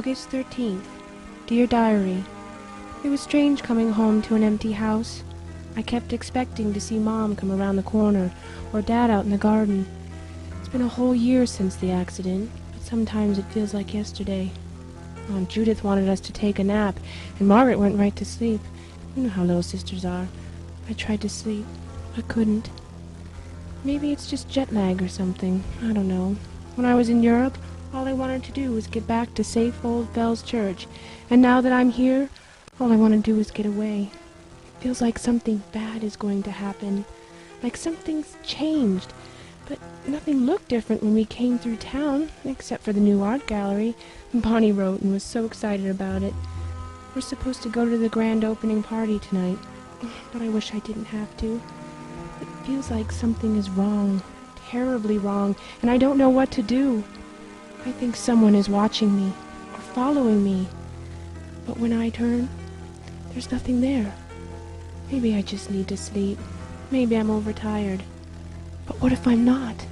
August 13th. Dear Diary, it was strange coming home to an empty house. I kept expecting to see Mom come around the corner, or Dad out in the garden. It's been a whole year since the accident, but sometimes it feels like yesterday. Aunt Judith wanted us to take a nap, and Margaret went right to sleep. You know how little sisters are. I tried to sleep, but couldn't. Maybe it's just jet lag or something. I don't know. When I was in Europe, all I wanted to do was get back to safe old Bell's Church. And now that I'm here, all I want to do is get away. It feels like something bad is going to happen. Like something's changed. But nothing looked different when we came through town, except for the new art gallery. Bonnie wrote and was so excited about it. We're supposed to go to the grand opening party tonight, but I wish I didn't have to. It feels like something is wrong, terribly wrong, and I don't know what to do. I think someone is watching me, or following me. But when I turn, there's nothing there. Maybe I just need to sleep. Maybe I'm overtired. But what if I'm not?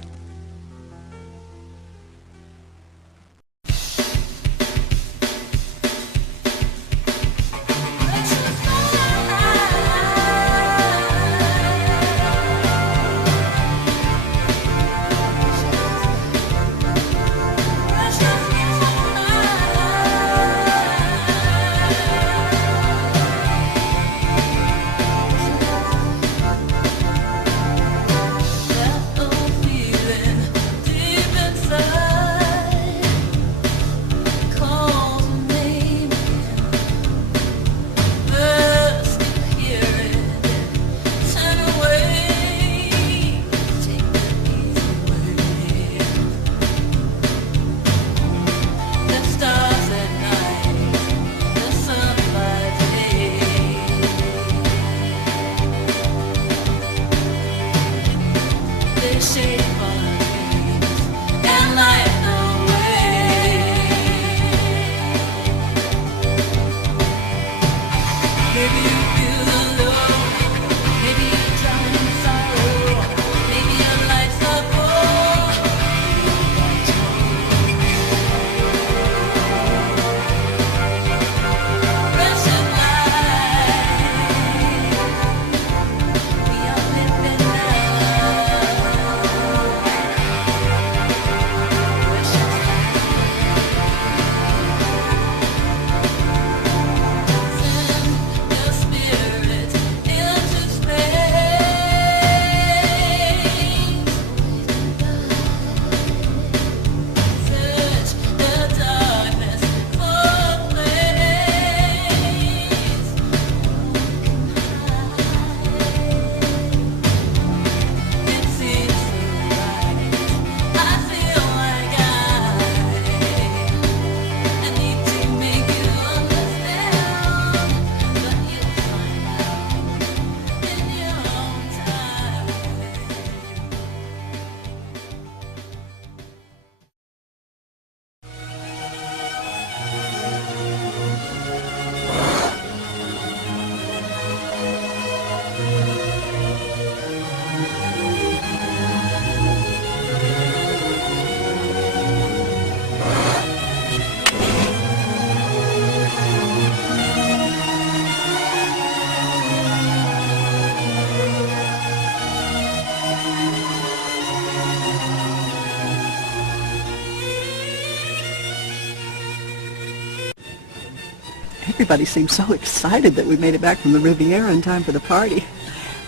Everybody seems so excited that we made it back from the Riviera in time for the party.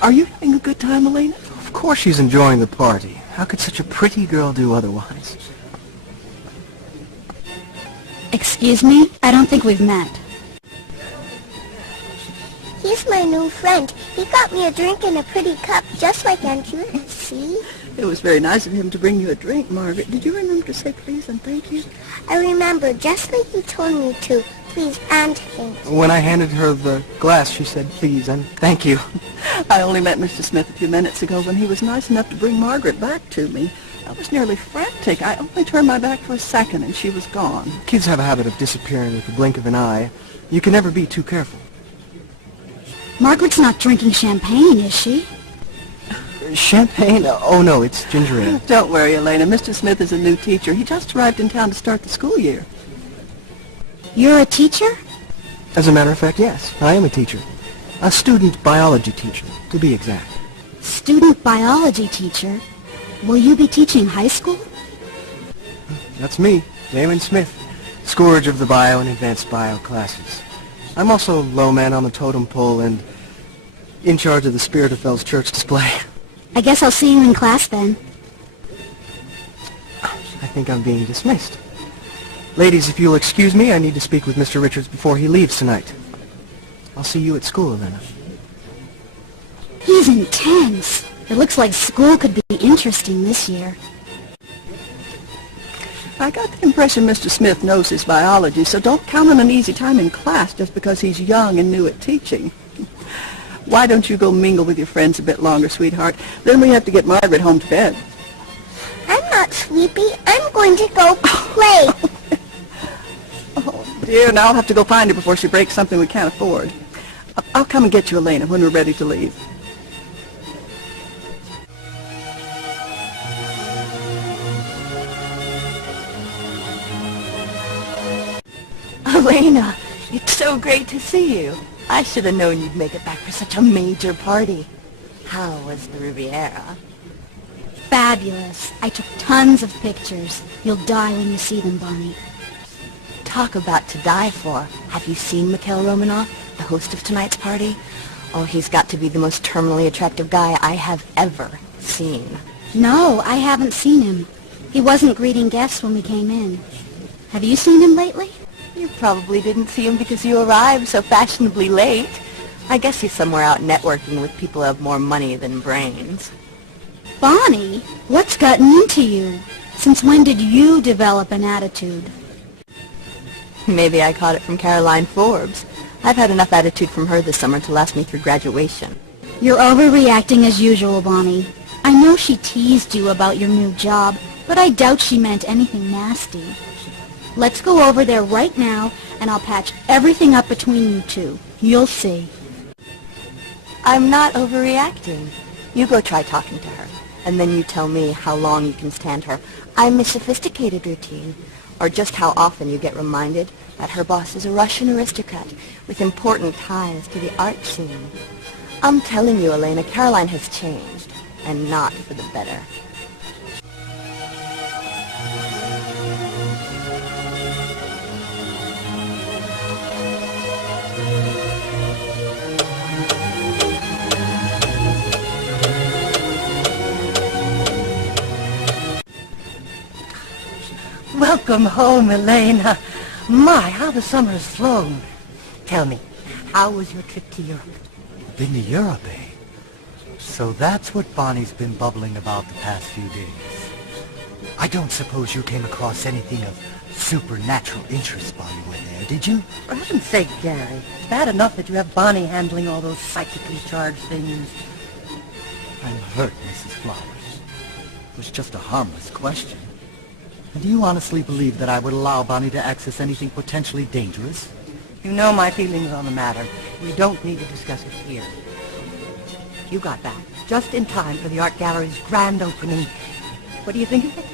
Are you having a good time, Elena? Of course she's enjoying the party. How could such a pretty girl do otherwise? Excuse me? I don't think we've met. He's my new friend. He got me a drink in a pretty cup, just like Aunt Judith, see? It was very nice of him to bring you a drink, Margaret. Did you remember to say please and thank you? I remember, just like you told me to. Please and thank you. When I handed her the glass, she said please and thank you. I only met Mr. Smith a few minutes ago when he was nice enough to bring Margaret back to me. I was nearly frantic. I only turned my back for a second and she was gone. Kids have a habit of disappearing with the blink of an eye. You can never be too careful. Margaret's not drinking champagne, is she? Champagne? Oh, no, it's ginger ale. Don't worry, Elena. Mr. Smith is a new teacher. He just arrived in town to start the school year. You're a teacher? As a matter of fact, yes, I am a teacher. A student biology teacher, to be exact. Student biology teacher? Will you be teaching high school? That's me, Damon Smith, scourge of the bio and advanced bio classes. I'm also low man on the totem pole and in charge of the Spirit of Fell's church display. I guess I'll see you in class then. I think I'm being dismissed. Ladies, if you'll excuse me, I need to speak with Mr. Richards before he leaves tonight. I'll see you at school, Elena. He's intense. It looks like school could be interesting this year. I got the impression Mr. Smith knows his biology, so don't count on an easy time in class just because he's young and new at teaching. Why don't you go mingle with your friends a bit longer, sweetheart? Then we have to get Margaret home to bed. I'm not sleepy. I'm going to go play. Oh, dear, now I'll have to go find her before she breaks something we can't afford. I'll come and get you, Elena, when we're ready to leave. Elena, it's so great to see you. I should have known you'd make it back for such a major party. How was the Riviera? Fabulous. I took tons of pictures. You'll die when you see them, Bonnie. Talk about to die for. Have you seen Mikhail Romanov, the host of tonight's party? Oh, he's got to be the most terminally attractive guy I have ever seen. No, I haven't seen him. He wasn't greeting guests when we came in. Have you seen him lately? You probably didn't see him because you arrived so fashionably late. I guess he's somewhere out networking with people who have more money than brains. Bonnie, what's gotten into you? Since when did you develop an attitude? Maybe I caught it from Caroline Forbes. I've had enough attitude from her this summer to last me through graduation. You're overreacting as usual, Bonnie. I know she teased you about your new job, but I doubt she meant anything nasty. Let's go over there right now, and I'll patch everything up between you two. You'll see. I'm not overreacting. You go try talking to her, and then you tell me how long you can stand her I'm a sophisticated routine, or just how often you get reminded that her boss is a Russian aristocrat with important ties to the art scene. I'm telling you, Elena, Caroline has changed, and not for the better. Welcome home, Elena. My, how the summer has flown. Tell me, how was your trip to Europe? Been to Europe, eh? So that's what Bonnie's been bubbling about the past few days. I don't suppose you came across anything of supernatural interest while you were there, did you? For heaven's sake, Gary. It's bad enough that you have Bonnie handling all those psychically charged things. I'm hurt, Mrs. Flowers. It was just a harmless question. And do you honestly believe that I would allow Bonnie to access anything potentially dangerous? You know my feelings on the matter. We don't need to discuss it here. You got back just in time for the art gallery's grand opening. What do you think of it?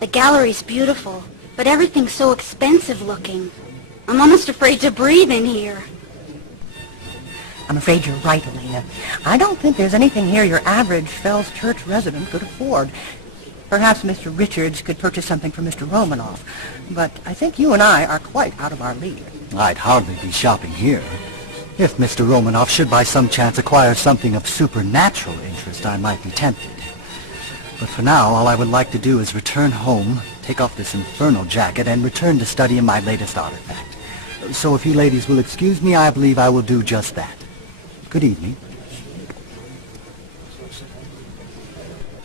The gallery's beautiful, but everything's so expensive looking. I'm almost afraid to breathe in here. I'm afraid you're right, Elena. I don't think there's anything here your average Fells Church resident could afford. Perhaps Mr. Richards could purchase something for Mr. Romanoff, but I think you and I are quite out of our league. I'd hardly be shopping here. If Mr. Romanoff should by some chance acquire something of supernatural interest, I might be tempted. But for now, all I would like to do is return home, take off this infernal jacket, and return to studying my latest artifact. So if you ladies will excuse me, I believe I will do just that. Good evening.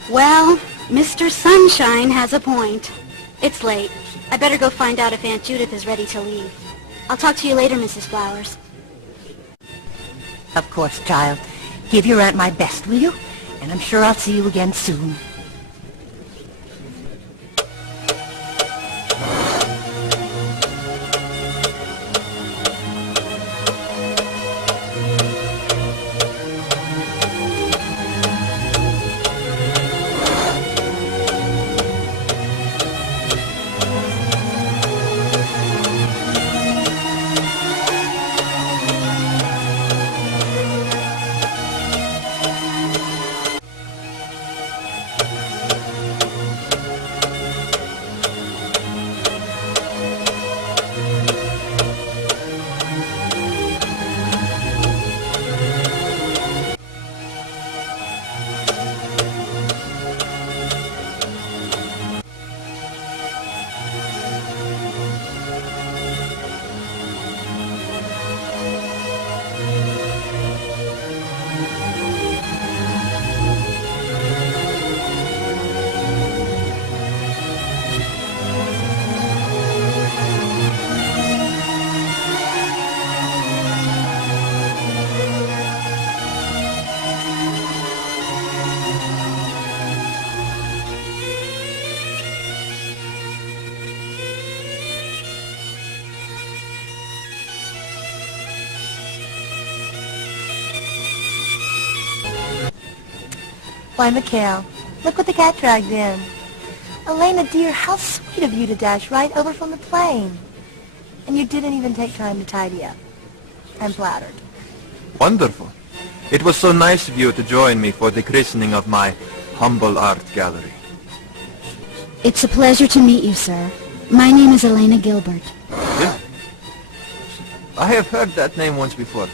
Well, Mr. Sunshine has a point. It's late. I better go find out if Aunt Judith is ready to leave. I'll talk to you later, Mrs. Flowers. Of course, child. Give your aunt my best, will you? And I'm sure I'll see you again soon. Why, Mikhail, look what the cat dragged in. Elena, dear, how sweet of you to dash right over from the plane. And you didn't even take time to tidy up. I'm flattered. Wonderful. It was so nice of you to join me for the christening of my humble art gallery. It's a pleasure to meet you, sir. My name is Elena Gilbert. Yeah. I have heard that name once before.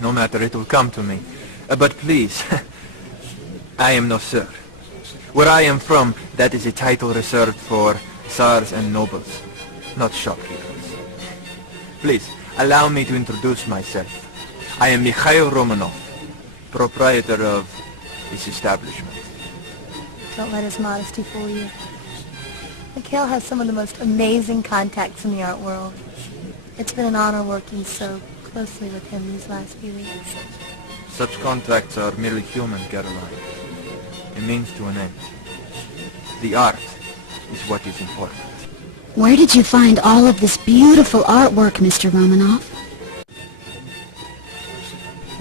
No matter, it will come to me. But please, I am no sir. Where I am from, that is a title reserved for tsars and nobles, not shopkeepers. Please, allow me to introduce myself. I am Mikhail Romanov, proprietor of this establishment. Don't let his modesty fool you. Mikhail has some of the most amazing contacts in the art world. It's been an honor working so closely with him these last few weeks. Such contacts are merely human, Caroline. A means to an end. The art is what is important. Where did you find all of this beautiful artwork, Mr. Romanoff?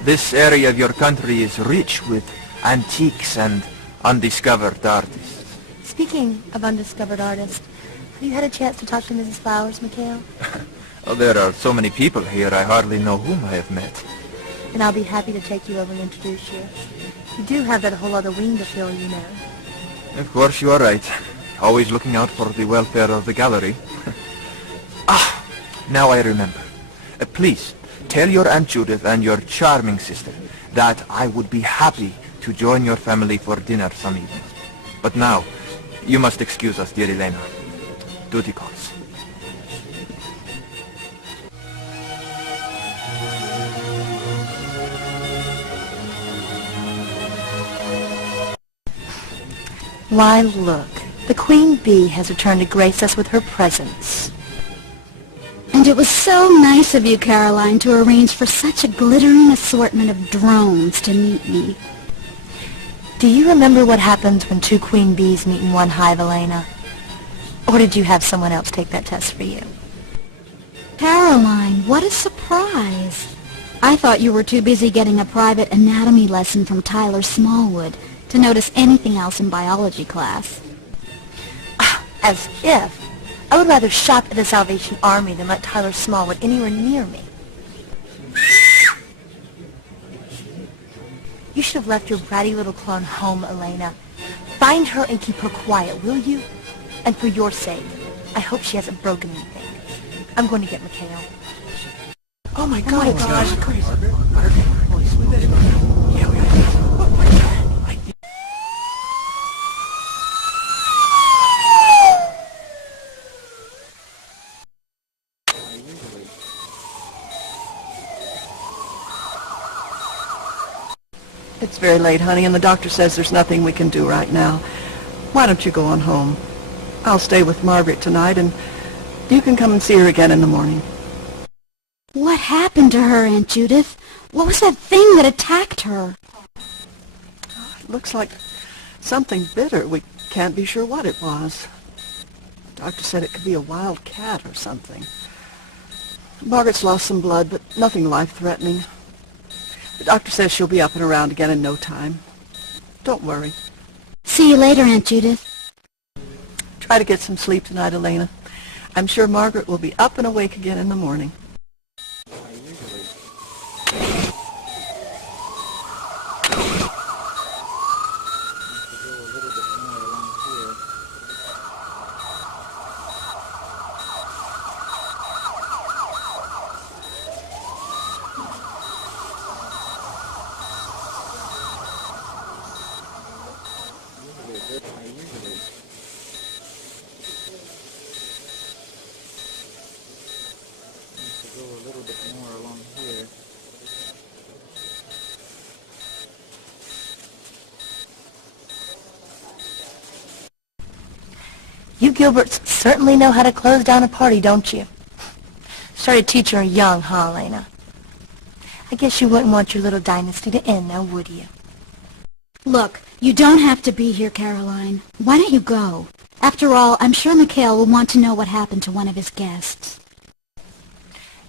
This area of your country is rich with antiques and undiscovered artists. Speaking of undiscovered artists, have you had a chance to talk to Mrs. Flowers, Mikhail? Oh, there are so many people here, I hardly know whom I have met. And I'll be happy to take you over and introduce you. You do have that whole other wing to fill, you know. Of course, you are right. Always looking out for the welfare of the gallery. Now I remember. Please, tell your Aunt Judith and your charming sister that I would be happy to join your family for dinner some evening. But now, you must excuse us, dear Elena. Duty calls. Why, look. The Queen Bee has returned to grace us with her presence. And it was so nice of you, Caroline, to arrange for such a glittering assortment of drones to meet me. Do you remember what happens when two queen bees meet in one hive, Elena? Or did you have someone else take that test for you? Caroline, what a surprise. I thought you were too busy getting a private anatomy lesson from Tyler Smallwood to notice anything else in biology class. As if. I would rather shop at the Salvation Army than let Tyler Smallwood anywhere near me. You should have left your bratty little clone home, Elena. Find her and keep her quiet, will you? And for your sake, I hope she hasn't broken anything. I'm going to get Mikhail. Oh my God, it's gosh. crazy. It's very late, honey, and the doctor says there's nothing we can do right now. Why don't you go on home? I'll stay with Margaret tonight, and you can come and see her again in the morning. What happened to her, Aunt Judith? What was that thing that attacked her? It looks like something bitter. We can't be sure what it was. The doctor said it could be a wild cat or something. Margaret's lost some blood, but nothing life-threatening. The doctor says she'll be up and around again in no time. Don't worry. See you later, Aunt Judith. Try to get some sleep tonight, Elena. I'm sure Margaret will be up and awake again in the morning. You Gilberts certainly know how to close down a party, don't you? Started teaching her young, huh, Elena? I guess you wouldn't want your little dynasty to end now, would you? Look, you don't have to be here, Caroline. Why don't you go? After all, I'm sure Mikhail will want to know what happened to one of his guests.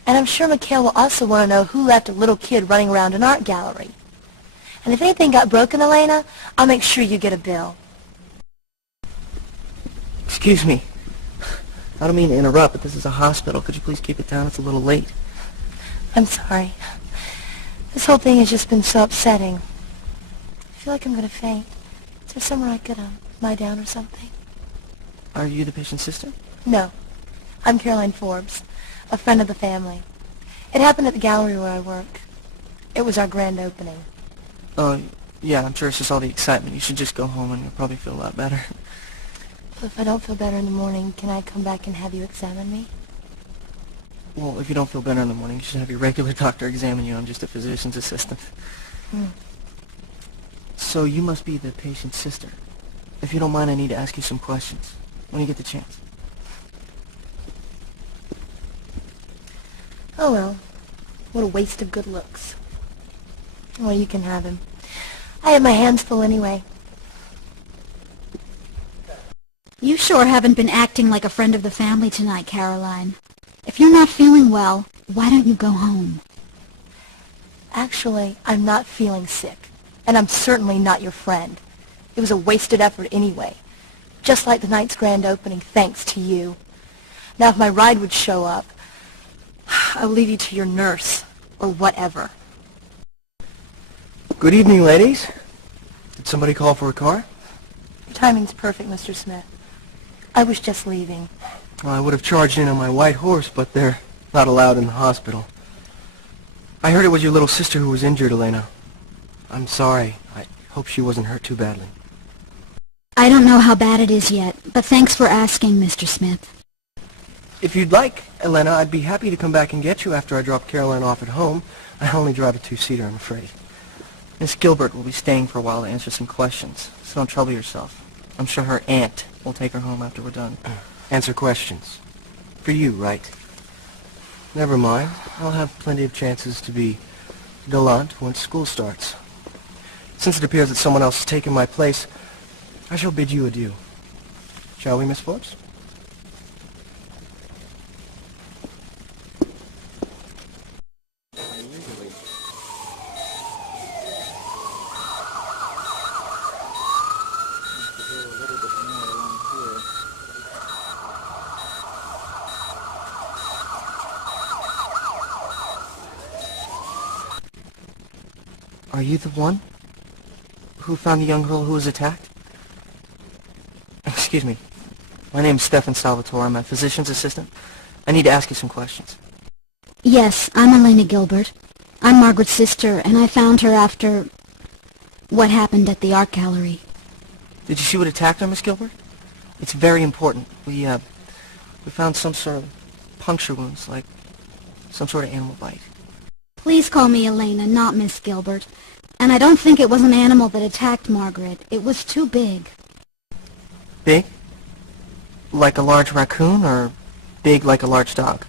And I'm sure Mikhail will also want to know who left a little kid running around an art gallery. And if anything got broken, Elena, I'll make sure you get a bill. Excuse me. I don't mean to interrupt, but this is a hospital. Could you please keep it down? It's a little late. I'm sorry. This whole thing has just been so upsetting. I feel like I'm going to faint. Is there somewhere I could lie down or something? Are you the patient's sister? No. I'm Caroline Forbes, a friend of the family. It happened at the gallery where I work. It was our grand opening. Oh, yeah, I'm sure it's just all the excitement. You should just go home and you'll probably feel a lot better. Well, if I don't feel better in the morning, can I come back and have you examine me? Well, if you don't feel better in the morning, you should have your regular doctor examine you. I'm just a physician's assistant. So you must be the patient's sister. If you don't mind, I need to ask you some questions when you get the chance. Oh, well. What a waste of good looks. Well, you can have him. I have my hands full anyway. You sure haven't been acting like a friend of the family tonight, Caroline. If you're not feeling well, why don't you go home? Actually, I'm not feeling sick. And I'm certainly not your friend. It was a wasted effort anyway. Just like tonight's grand opening, thanks to you. Now, if my ride would show up, I'll leave you to your nurse, or whatever. Good evening, ladies. Did somebody call for a car? Your timing's perfect, Mr. Smith. I was just leaving. Well, I would have charged in on my white horse, but they're not allowed in the hospital. I heard it was your little sister who was injured, Elena. I'm sorry. I hope she wasn't hurt too badly. I don't know how bad it is yet, but thanks for asking, Mr. Smith. If you'd like, Elena, I'd be happy to come back and get you after I drop Caroline off at home. I only drive a two-seater, I'm afraid. Miss Gilbert will be staying for a while to answer some questions, so don't trouble yourself. I'm sure her aunt will take her home after we're done. Answer questions. For you, right? Never mind. I'll have plenty of chances to be gallant once school starts. Since it appears that someone else has taken my place, I shall bid you adieu. Shall we, Miss Forbes? Are you the one who found the young girl who was attacked? Excuse me. My name's Stefan Salvatore. I'm a physician's assistant. I need to ask you some questions. Yes, I'm Elena Gilbert. I'm Margaret's sister, and I found her after what happened at the art gallery. Did you see what attacked her, Miss Gilbert? It's very important. We found some sort of puncture wounds, like some sort of animal bite. Please call me Elena, not Miss Gilbert. And I don't think it was an animal that attacked Margaret. It was too big. Big? Like a large raccoon, or big like a large dog?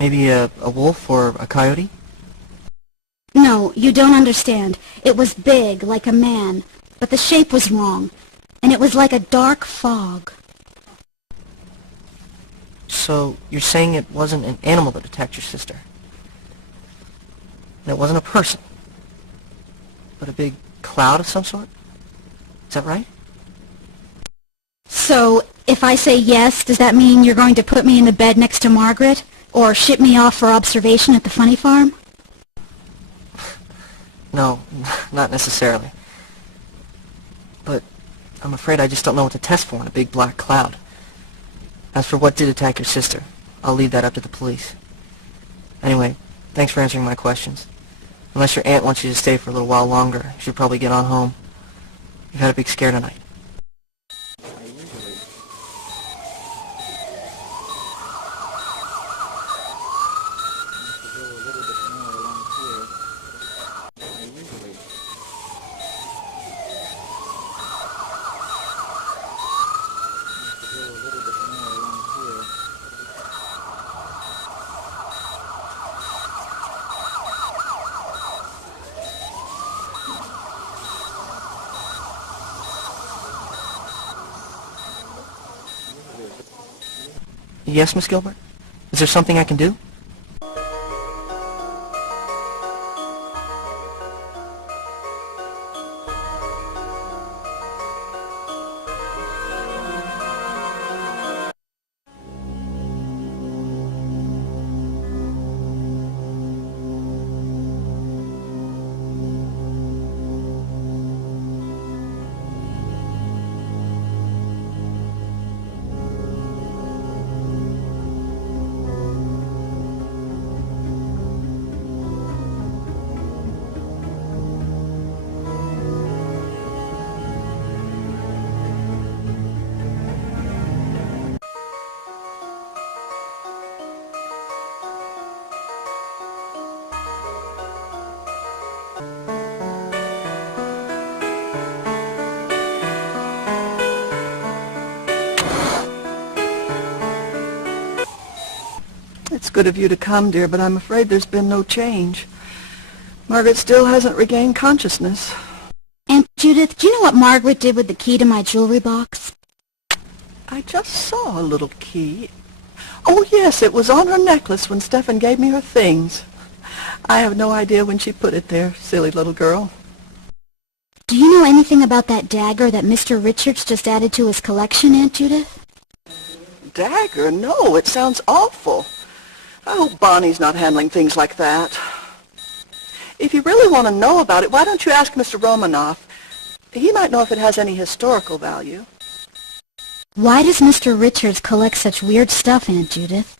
Maybe a wolf or a coyote? No, you don't understand. It was big, like a man, but the shape was wrong. And it was like a dark fog. So you're saying it wasn't an animal that attacked your sister? And it wasn't a person, but a big cloud of some sort? Is that right? So, if I say yes, does that mean you're going to put me in the bed next to Margaret? Or ship me off for observation at the funny farm? No, not necessarily. But I'm afraid I just don't know what to test for in a big black cloud. As for what did attack your sister, I'll leave that up to the police. Anyway, thanks for answering my questions. Unless your aunt wants you to stay for a little while longer, you should probably get on home. You've had a big scare tonight. Yes, Miss Gilbert? Is there something I can do? good of you to come, dear, but I'm afraid there's been no change. Margaret still hasn't regained consciousness. Aunt Judith, do you know what Margaret did with the key to my jewelry box? I just saw a little key. Oh, yes, it was on her necklace when Stefan gave me her things. I have no idea when she put it there, silly little girl. Do you know anything about that dagger that Mr. Richards just added to his collection, Aunt Judith? Dagger? No, it sounds awful. I hope Bonnie's not handling things like that. If you really want to know about it, why don't you ask Mr. Romanoff? He might know if it has any historical value. Why does Mr. Richards collect such weird stuff, Aunt Judith?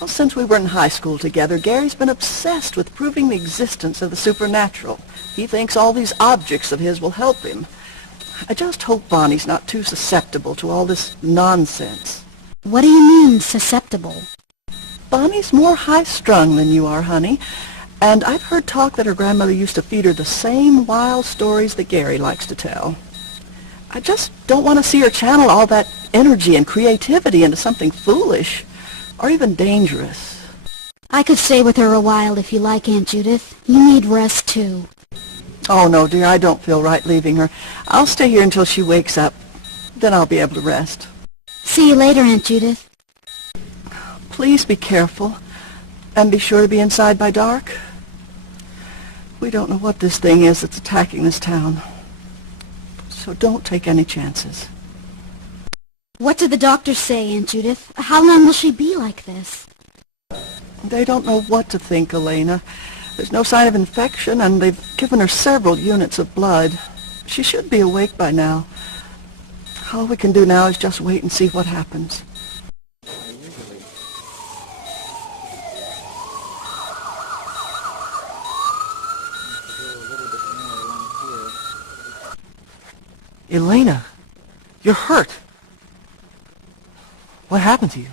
Well, since we were in high school together, Gary's been obsessed with proving the existence of the supernatural. He thinks all these objects of his will help him. I just hope Bonnie's not too susceptible to all this nonsense. What do you mean, susceptible? Bonnie's more high-strung than you are, honey. And I've heard talk that her grandmother used to feed her the same wild stories that Gary likes to tell. I just don't want to see her channel all that energy and creativity into something foolish or even dangerous. I could stay with her a while if you like, Aunt Judith. You need rest, too. Oh, no, dear, I don't feel right leaving her. I'll stay here until she wakes up. Then I'll be able to rest. See you later, Aunt Judith. Please be careful, and be sure to be inside by dark. We don't know what this thing is that's attacking this town, so don't take any chances. What did the doctor say, Aunt Judith? How long will she be like this? They don't know what to think, Elena. There's no sign of infection, and they've given her several units of blood. She should be awake by now. All we can do now is just wait and see what happens. Elena, you're hurt. What happened to you?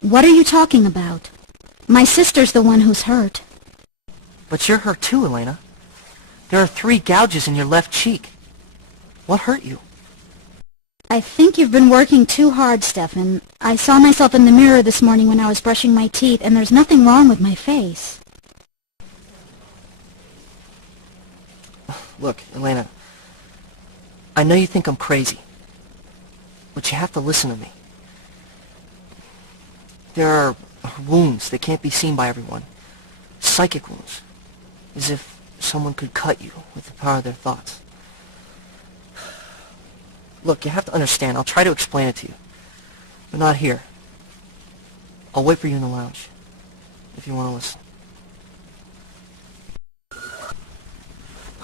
What are you talking about? My sister's the one who's hurt. But you're hurt too, Elena. There are 3 gouges in your left cheek. What hurt you? I think you've been working too hard, Stefan. I saw myself in the mirror this morning when I was brushing my teeth, and there's nothing wrong with my face. Look, Elena, I know you think I'm crazy, but you have to listen to me. There are wounds that can't be seen by everyone. Psychic wounds. As if someone could cut you with the power of their thoughts. Look, you have to understand. I'll try to explain it to you. But not here. I'll wait for you in the lounge, if you want to listen.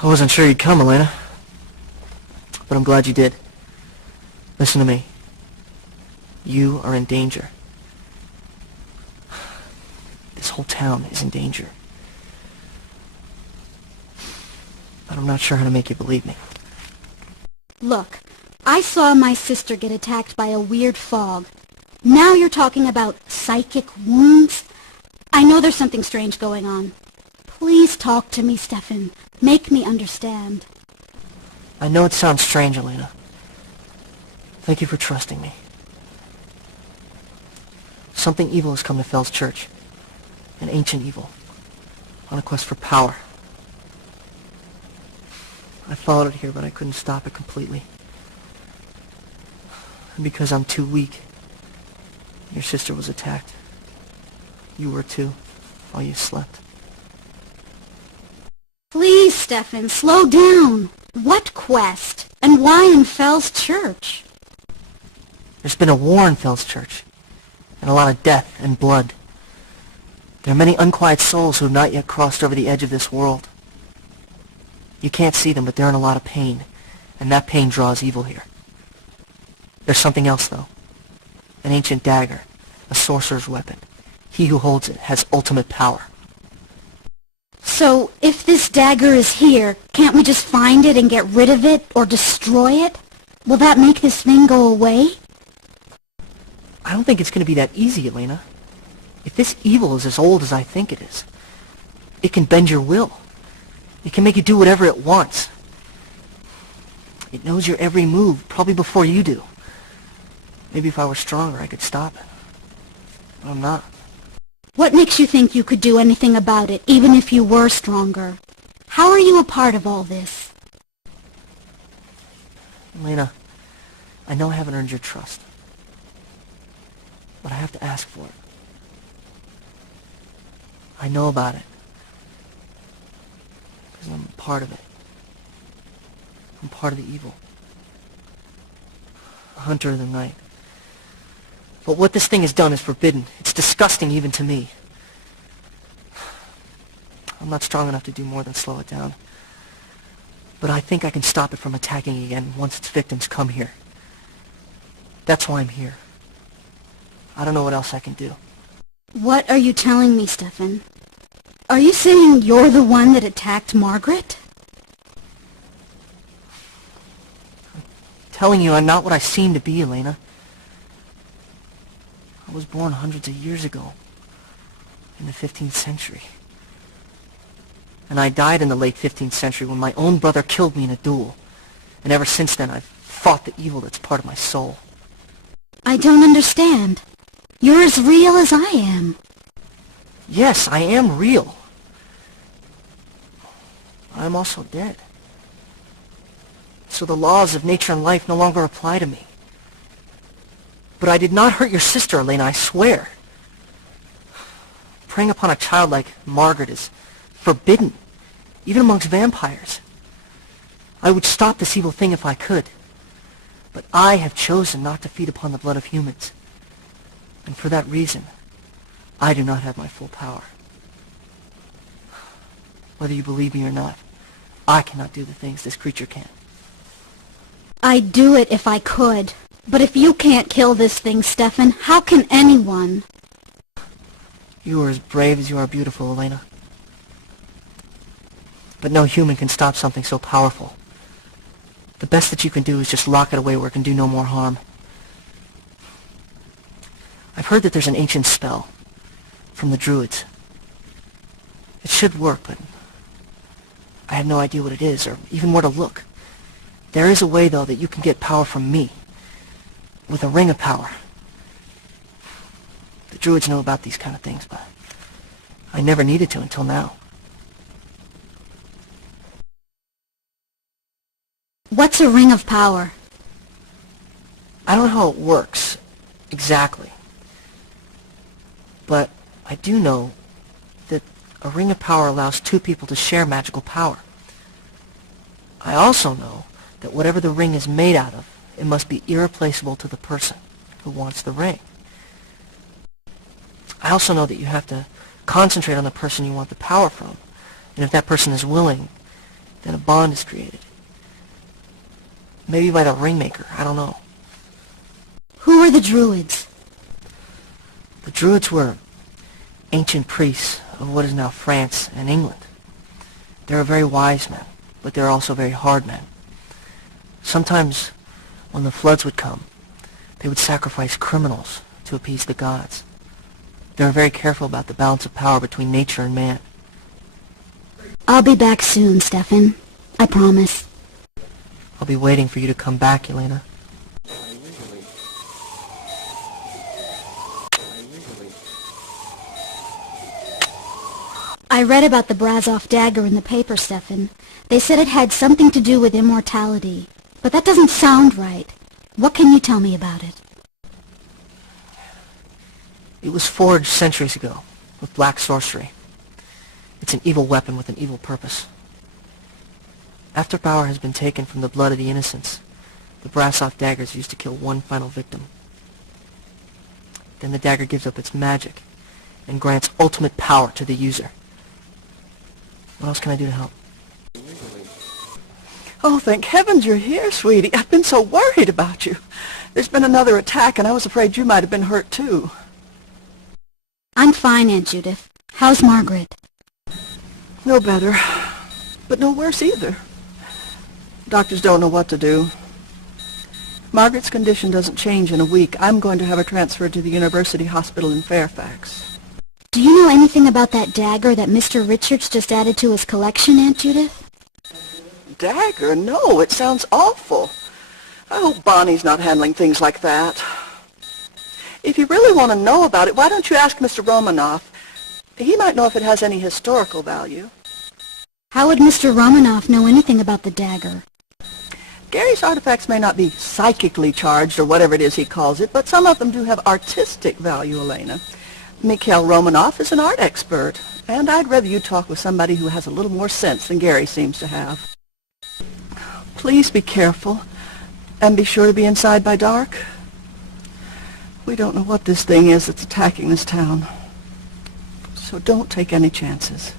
I wasn't sure you'd come, Elena. But I'm glad you did. Listen to me. You are in danger. This whole town is in danger. But I'm not sure how to make you believe me. Look, I saw my sister get attacked by a weird fog. Now you're talking about psychic wounds? I know there's something strange going on. Please talk to me, Stefan. Make me understand. I know it sounds strange, Elena. Thank you for trusting me. Something evil has come to Fell's Church. An ancient evil. On a quest for power. I followed it here, but I couldn't stop it completely. And because I'm too weak, your sister was attacked. You were too, while you slept. Please, Stefan, slow down. What quest? And why in Fell's Church? There's been a war in Fell's Church, and a lot of death and blood. There are many unquiet souls who have not yet crossed over the edge of this world. You can't see them, but they're in a lot of pain, and that pain draws evil here. There's something else, though. An ancient dagger, a sorcerer's weapon. He who holds it has ultimate power. So, if this dagger is here, can't we just find it and get rid of it, or destroy it? Will that make this thing go away? I don't think it's going to be that easy, Elena. If this evil is as old as I think it is, it can bend your will. It can make you do whatever it wants. It knows your every move, probably before you do. Maybe if I were stronger, I could stop it. but I'm not. What makes you think you could do anything about it, even if you were stronger? How are you a part of all this? Elena, I know I haven't earned your trust, but I have to ask for it. I know about it, because I'm a part of it. I'm part of the evil. A hunter of the night. But what this thing has done is forbidden. It's disgusting even to me. I'm not strong enough to do more than slow it down. But I think I can stop it from attacking again once its victims come here. That's why I'm here. I don't know what else I can do. What are you telling me, Stefan? Are you saying you're the one that attacked Margaret? I'm telling you I'm not what I seem to be, Elena. I was born hundreds of years ago, in the 15th century. And I died in the late 15th century when my own brother killed me in a duel. And ever since then I've fought the evil that's part of my soul. I don't understand. You're as real as I am. Yes, I am real. I'm also dead. So the laws of nature and life no longer apply to me. But I did not hurt your sister, Elena, I swear. Preying upon a child like Margaret is forbidden, even amongst vampires. I would stop this evil thing if I could. But I have chosen not to feed upon the blood of humans. And for that reason, I do not have my full power. Whether you believe me or not, I cannot do the things this creature can. I'd do it if I could. But if you can't kill this thing, Stefan, how can anyone? You are as brave as you are beautiful, Elena. But no human can stop something so powerful. The best that you can do is just lock it away where it can do no more harm. I've heard that there's an ancient spell from the Druids. It should work, but I have no idea what it is or even where to look. There is a way, though, that you can get power from me. With a ring of power. The Druids know about these kind of things, but I never needed to until now. What's a ring of power? I don't know how it works exactly, but I do know that a ring of power allows two people to share magical power. I also know that whatever the ring is made out of, it must be irreplaceable to the person who wants the ring. I also know that you have to concentrate on the person you want the power from, and if that person is willing, then a bond is created. Maybe by the ringmaker, I don't know. Who are the Druids? The Druids were ancient priests of what is now France and England. They were very wise men, but they were also very hard men. Sometimes, when the floods would come, they would sacrifice criminals to appease the gods. They were very careful about the balance of power between nature and man. I'll be back soon, Stefan. I promise. I'll be waiting for you to come back, Elena. I read about the Brazov dagger in the paper, Stefan. They said it had something to do with immortality. But that doesn't sound right. What can you tell me about it? It was forged centuries ago with black sorcery. It's an evil weapon with an evil purpose. After power has been taken from the blood of the innocents, the Brazov dagger is used to kill one final victim. Then the dagger gives up its magic and grants ultimate power to the user. What else can I do to help? Oh, thank heavens you're here, sweetie. I've been so worried about you. There's been another attack, and I was afraid you might have been hurt, too. I'm fine, Aunt Judith. How's Margaret? No better, but no worse either. Doctors don't know what to do. Margaret's condition doesn't change in a week. I'm going to have her transferred to the University Hospital in Fairfax. Do you know anything about that dagger that Mr. Richards just added to his collection, Aunt Judith? Dagger? No, it sounds awful. I hope Bonnie's not handling things like that. If you really want to know about it, why don't you ask Mr. Romanoff? He might know if it has any historical value. How would Mr. Romanoff know anything about the dagger? Gary's artifacts may not be psychically charged or whatever it is he calls it, but some of them do have artistic value, Elena. Mikhail Romanoff is an art expert, and I'd rather you talk with somebody who has a little more sense than Gary seems to have. Please be careful, and be sure to be inside by dark. We don't know what this thing is that's attacking this town, so don't take any chances.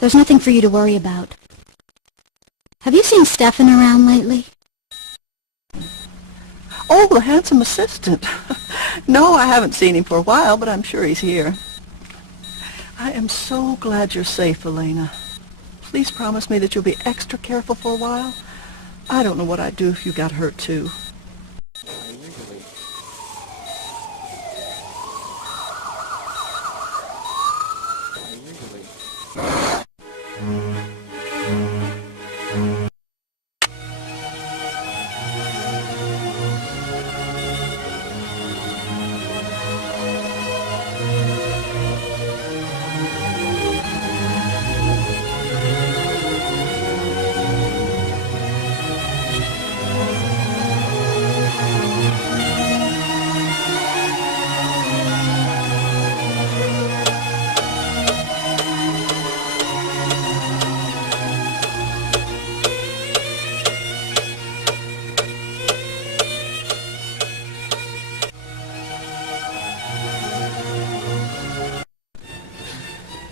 There's nothing for you to worry about. Have you seen Stefan around lately? Oh, the handsome assistant. No, I haven't seen him for a while, but I'm sure he's here. I am so glad you're safe, Elena. Please promise me that you'll be extra careful for a while. I don't know what I'd do if you got hurt, too.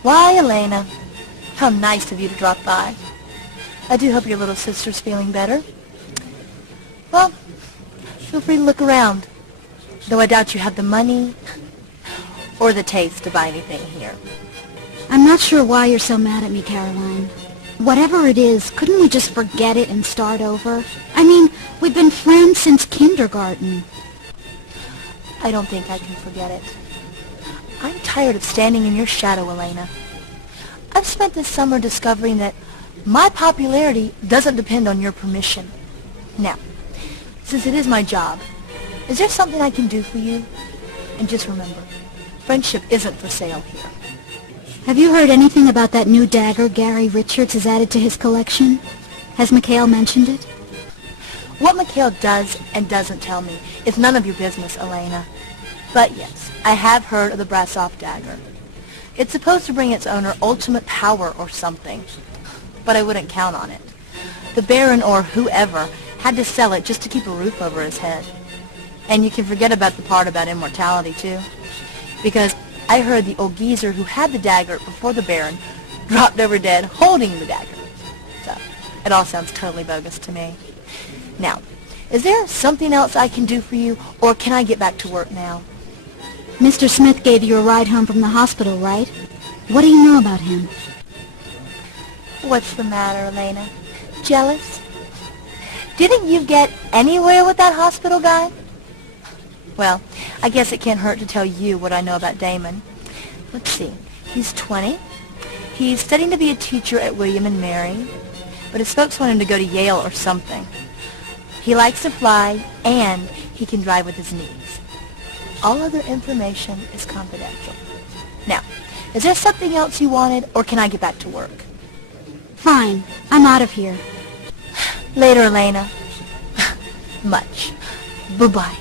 Why, Elena, how nice of you to drop by. I do hope your little sister's feeling better. Well, feel free to look around, though I doubt you have the money or the taste to buy anything here. I'm not sure why you're so mad at me, Caroline. Whatever it is, couldn't we just forget it and start over? I mean, we've been friends since kindergarten. I don't think I can forget it. I'm tired of standing in your shadow, Elena. I've spent this summer discovering that my popularity doesn't depend on your permission. Now, since it is my job, is there something I can do for you? And just remember, friendship isn't for sale here. Have you heard anything about that new dagger Gary Richards has added to his collection? Has Mikhail mentioned it? What Mikhail does and doesn't tell me is none of your business, Elena. But yes, I have heard of the Brasov dagger. It's supposed to bring its owner ultimate power or something, but I wouldn't count on it. The Baron or whoever had to sell it just to keep a roof over his head. And you can forget about the part about immortality, too, because I heard the old geezer who had the dagger before the Baron dropped over dead holding the dagger. So, it all sounds totally bogus to me. Now, is there something else I can do for you, or can I get back to work now? Mr. Smith gave you a ride home from the hospital, right? What do you know about him? What's the matter, Elena? Jealous? Didn't you get anywhere with that hospital guy? Well, I guess it can't hurt to tell you what I know about Damon. Let's see. He's 20. He's studying to be a teacher at William and Mary, but his folks want him to go to Yale or something. He likes to fly, and he can drive with his knees. All other information is confidential. Now, is there something else you wanted, or can I get back to work? Fine. I'm out of here. Later, Elena. Much. Bye-bye.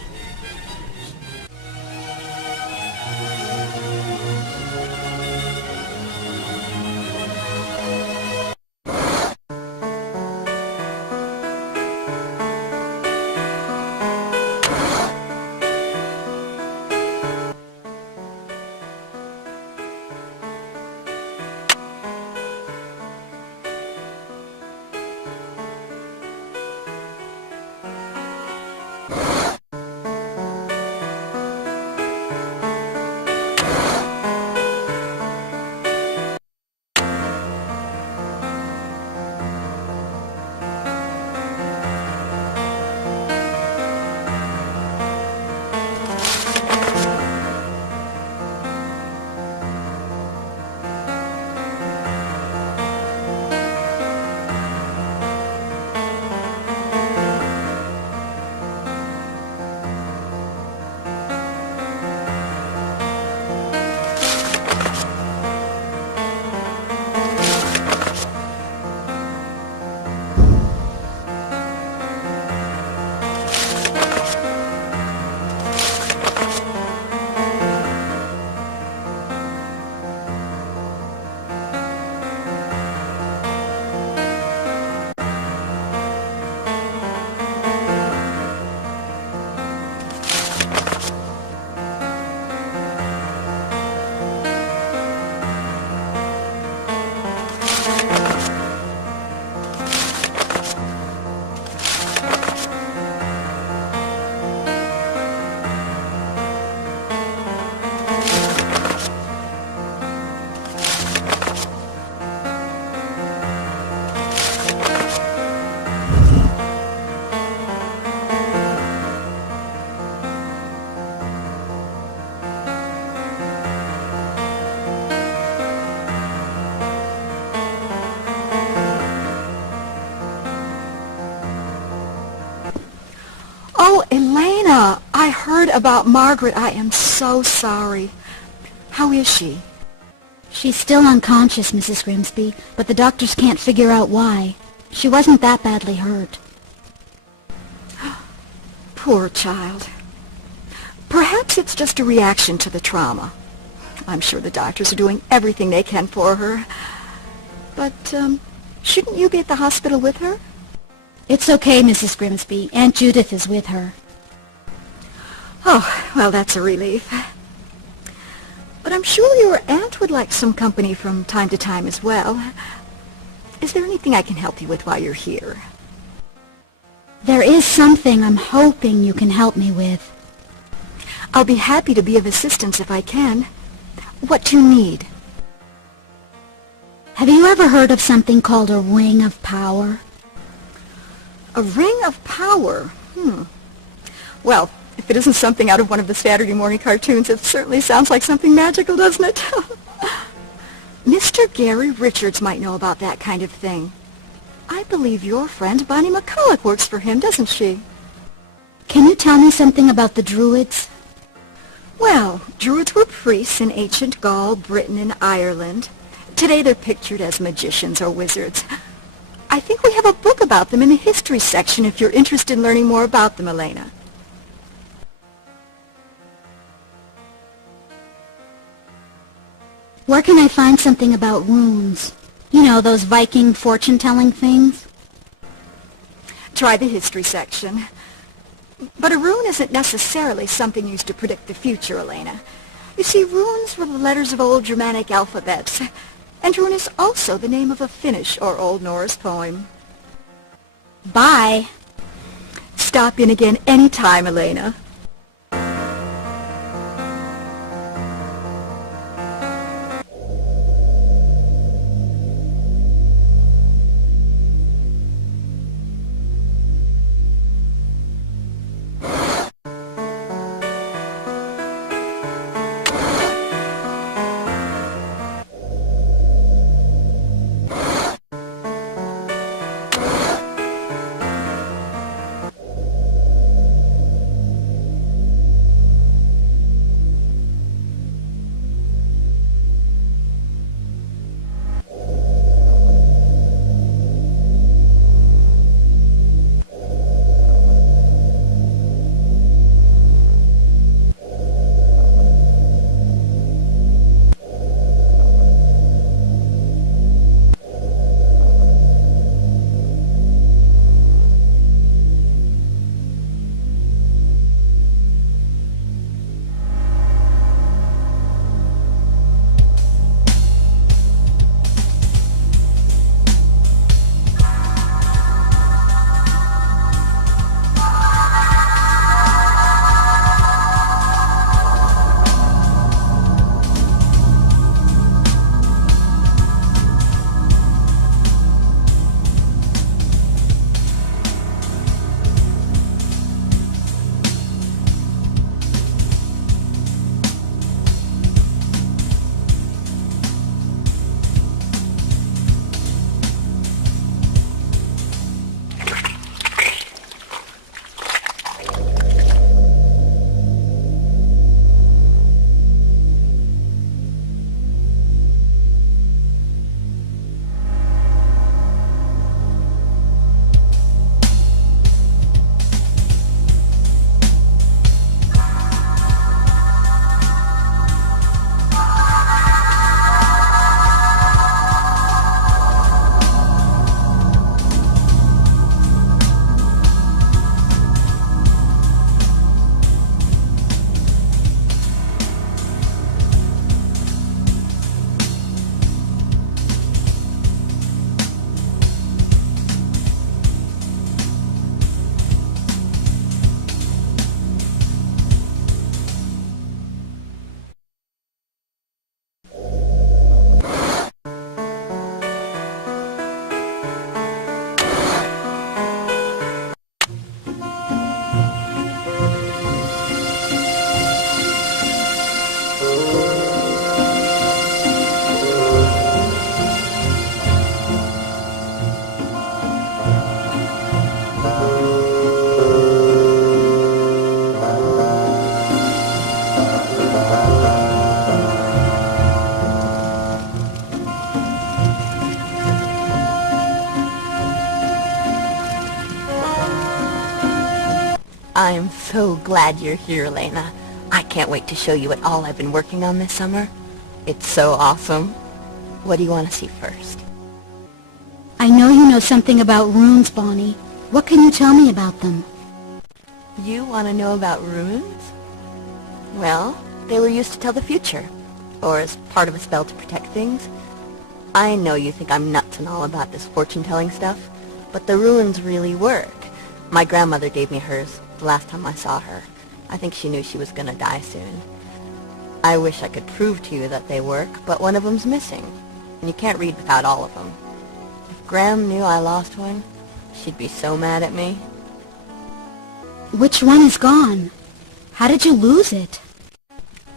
about Margaret. I am so sorry. How is she? She's still unconscious, Mrs. Grimsby, but the doctors can't figure out why. She wasn't that badly hurt. Poor child. Perhaps it's just a reaction to the trauma. I'm sure the doctors are doing everything they can for her. But, shouldn't you be at the hospital with her? It's okay, Mrs. Grimsby. Aunt Judith is with her. Oh, well, that's a relief. But I'm sure your aunt would like some company from time to time as well. Is there anything I can help you with while you're here? There is something I'm hoping you can help me with. I'll be happy to be of assistance if I can. What do you need? Have you ever heard of something called a ring of power? A ring of power? Well, if it isn't something out of one of the Saturday morning cartoons, it certainly sounds like something magical, doesn't it? Mr. Gary Richards might know about that kind of thing. I believe your friend Bonnie McCulloch works for him, doesn't she? Can you tell me something about the Druids? Well, Druids were priests in ancient Gaul, Britain, and Ireland. Today they're pictured as magicians or wizards. I think we have a book about them in the history section if you're interested in learning more about them, Elena. Where can I find something about runes? You know, those Viking fortune-telling things? Try the history section. But a rune isn't necessarily something used to predict the future, Elena. You see, runes were the letters of old Germanic alphabets, and rune is also the name of a Finnish or Old Norse poem. Bye. Stop in again any time, Elena. I'm so glad you're here, Elena. I can't wait to show you what all I've been working on this summer. It's so awesome. What do you want to see first? I know you know something about runes, Bonnie. What can you tell me about them? You want to know about runes? Well, they were used to tell the future, or as part of a spell to protect things. I know you think I'm nuts and all about this fortune-telling stuff, but the runes really work. My grandmother gave me hers the last time I saw her. I think she knew she was gonna die soon. I wish I could prove to you that they work, but one of them's missing, and you can't read without all of them. If Gram knew I lost one, she'd be so mad at me. Which one is gone? How did you lose it?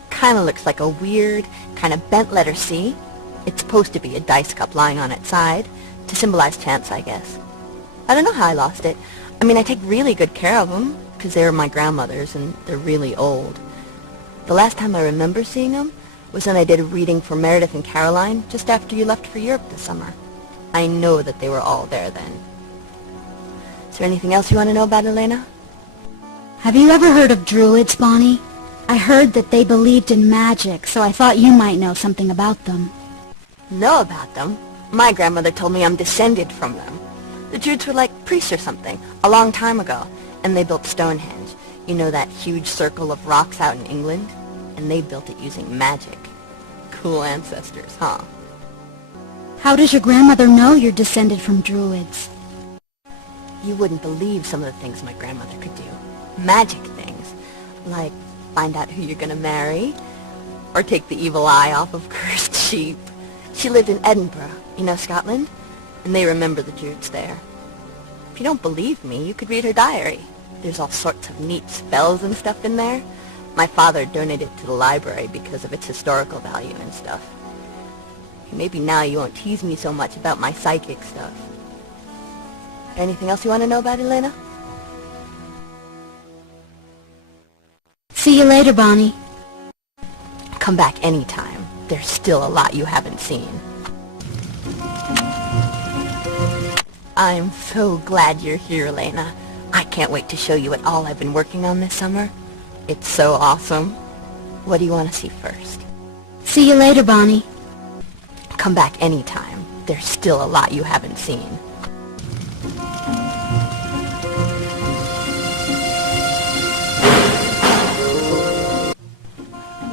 Kinda looks like a weird, kinda bent letter C. It's supposed to be a dice cup lying on its side, to symbolize chance, I guess. I don't know how I lost it. I mean, I take really good care of them, because they were my grandmother's, and they're really old. The last time I remember seeing them was when I did a reading for Meredith and Caroline just after you left for Europe this summer. I know that they were all there then. Is there anything else you want to know about Elena? Have you ever heard of druids, Bonnie? I heard that they believed in magic, so I thought you might know something about them. Know about them? My grandmother told me I'm descended from them. The Druids were like priests or something, a long time ago, and they built Stonehenge. You know that huge circle of rocks out in England? And they built it using magic. Cool ancestors, huh? How does your grandmother know you're descended from druids? You wouldn't believe some of the things my grandmother could do. Magic things. Like find out who you're gonna marry, or take the evil eye off of cursed sheep. She lived in Edinburgh, you know, Scotland, and they remember the Druids there. If you don't believe me, you could read her diary. There's all sorts of neat spells and stuff in there. My father donated it to the library because of its historical value and stuff. Maybe now you won't tease me so much about my psychic stuff. Anything else you want to know about Elena? See you later, Bonnie. Come back anytime. There's still a lot you haven't seen. I'm so glad you're here, Elena. I can't wait to show you what all I've been working on this summer. It's so awesome. What do you want to see first? See you later, Bonnie. Come back anytime. There's still a lot you haven't seen.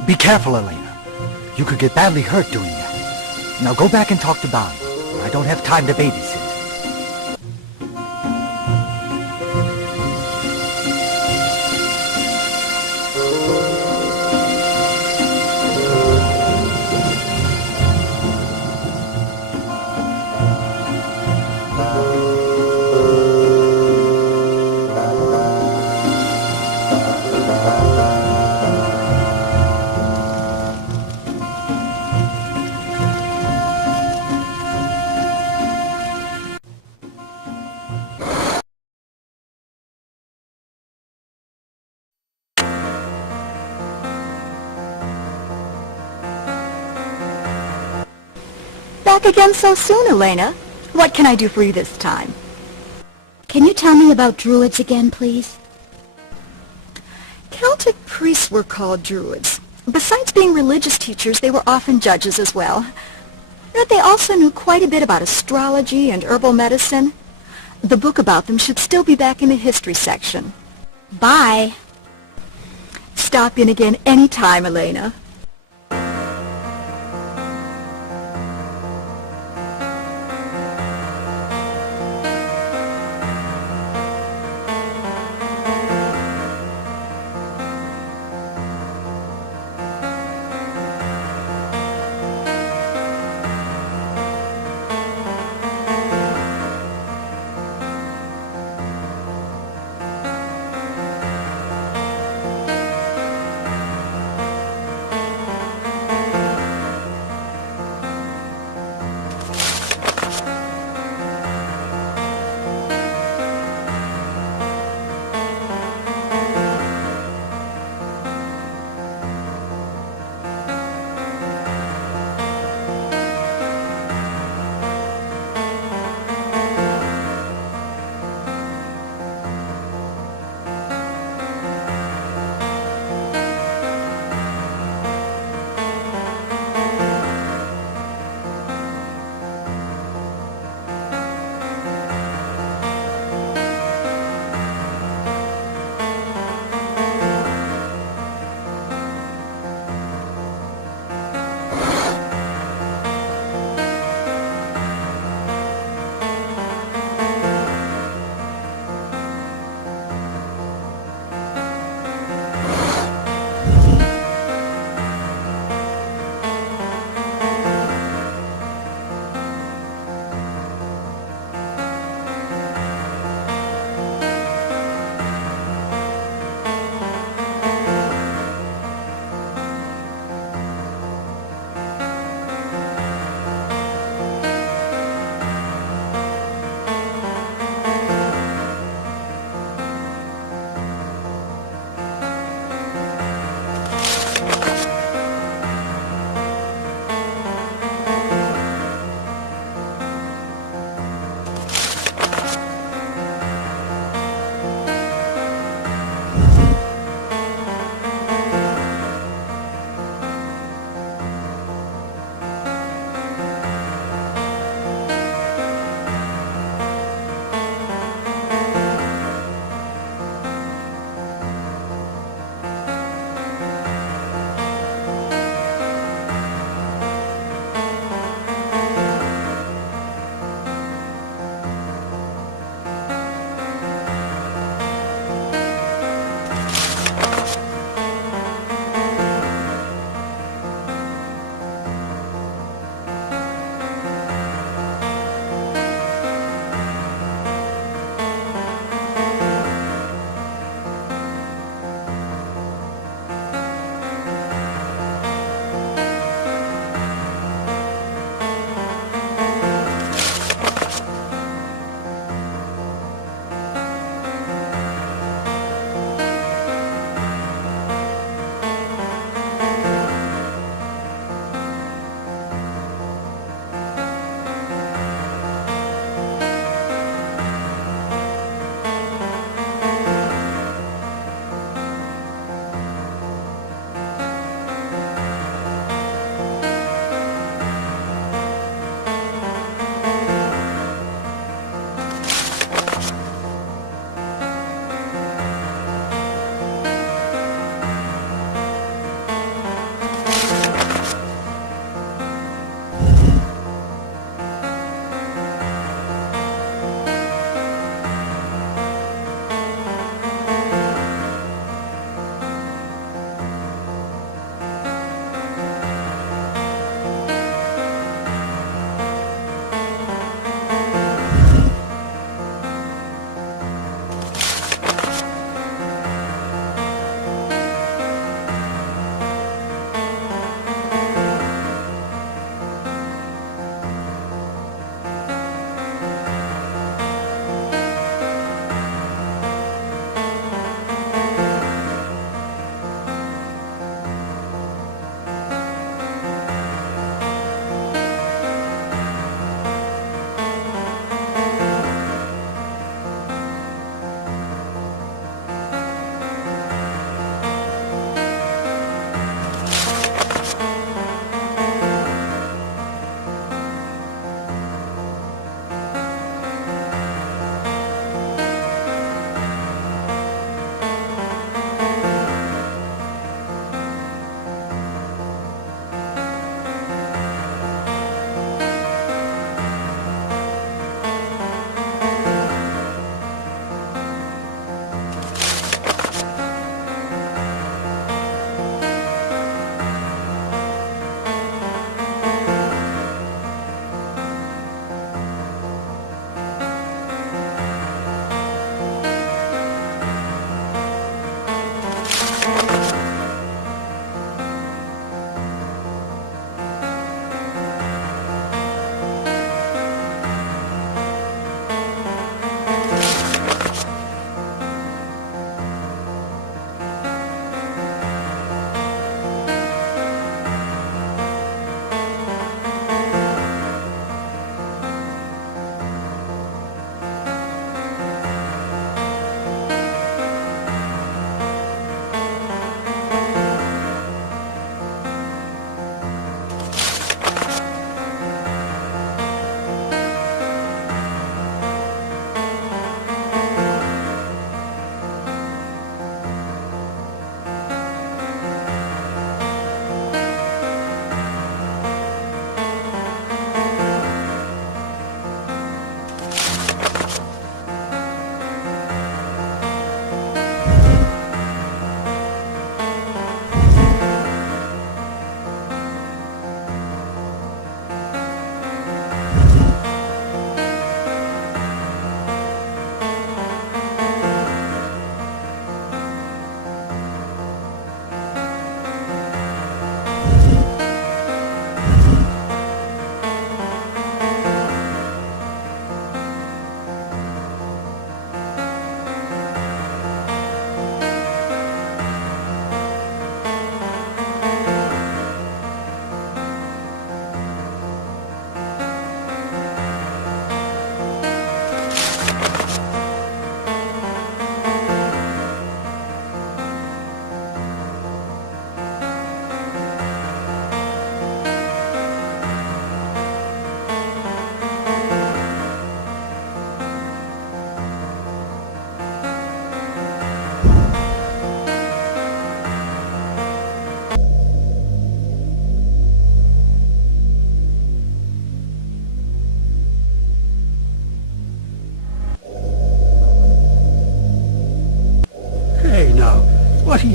Be careful, Elena. You could get badly hurt doing that. Now go back and talk to Bonnie. I don't have time to babysit. Back again so soon, Elena. What can I do for you this time? Can you tell me about druids again, please? Celtic priests were called druids. Besides being religious teachers, they were often judges as well. But they also knew quite a bit about astrology and herbal medicine. The book about them should still be back in the history section. Bye. Stop in again any time, Elena.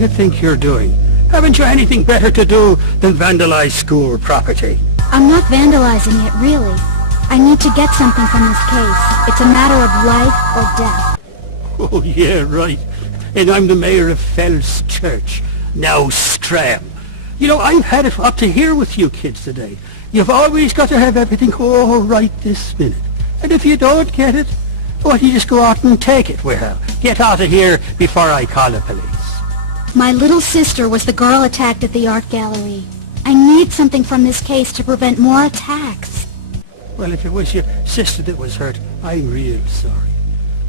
you think you're doing? Haven't you anything better to do than vandalize school property? I'm not vandalizing it, really. I need to get something from this case. It's a matter of life or death. Oh, yeah, right. And I'm the mayor of Fells Church. Now scram. You know, I've had it up to here with you kids today. You've always got to have everything go right this minute. And if you don't get it, well, you just go out and take it. Well, get out of here before I call the police. My little sister was the girl attacked at the art gallery. I need something from this case to prevent more attacks. Well, if it was your sister that was hurt, I'm real sorry.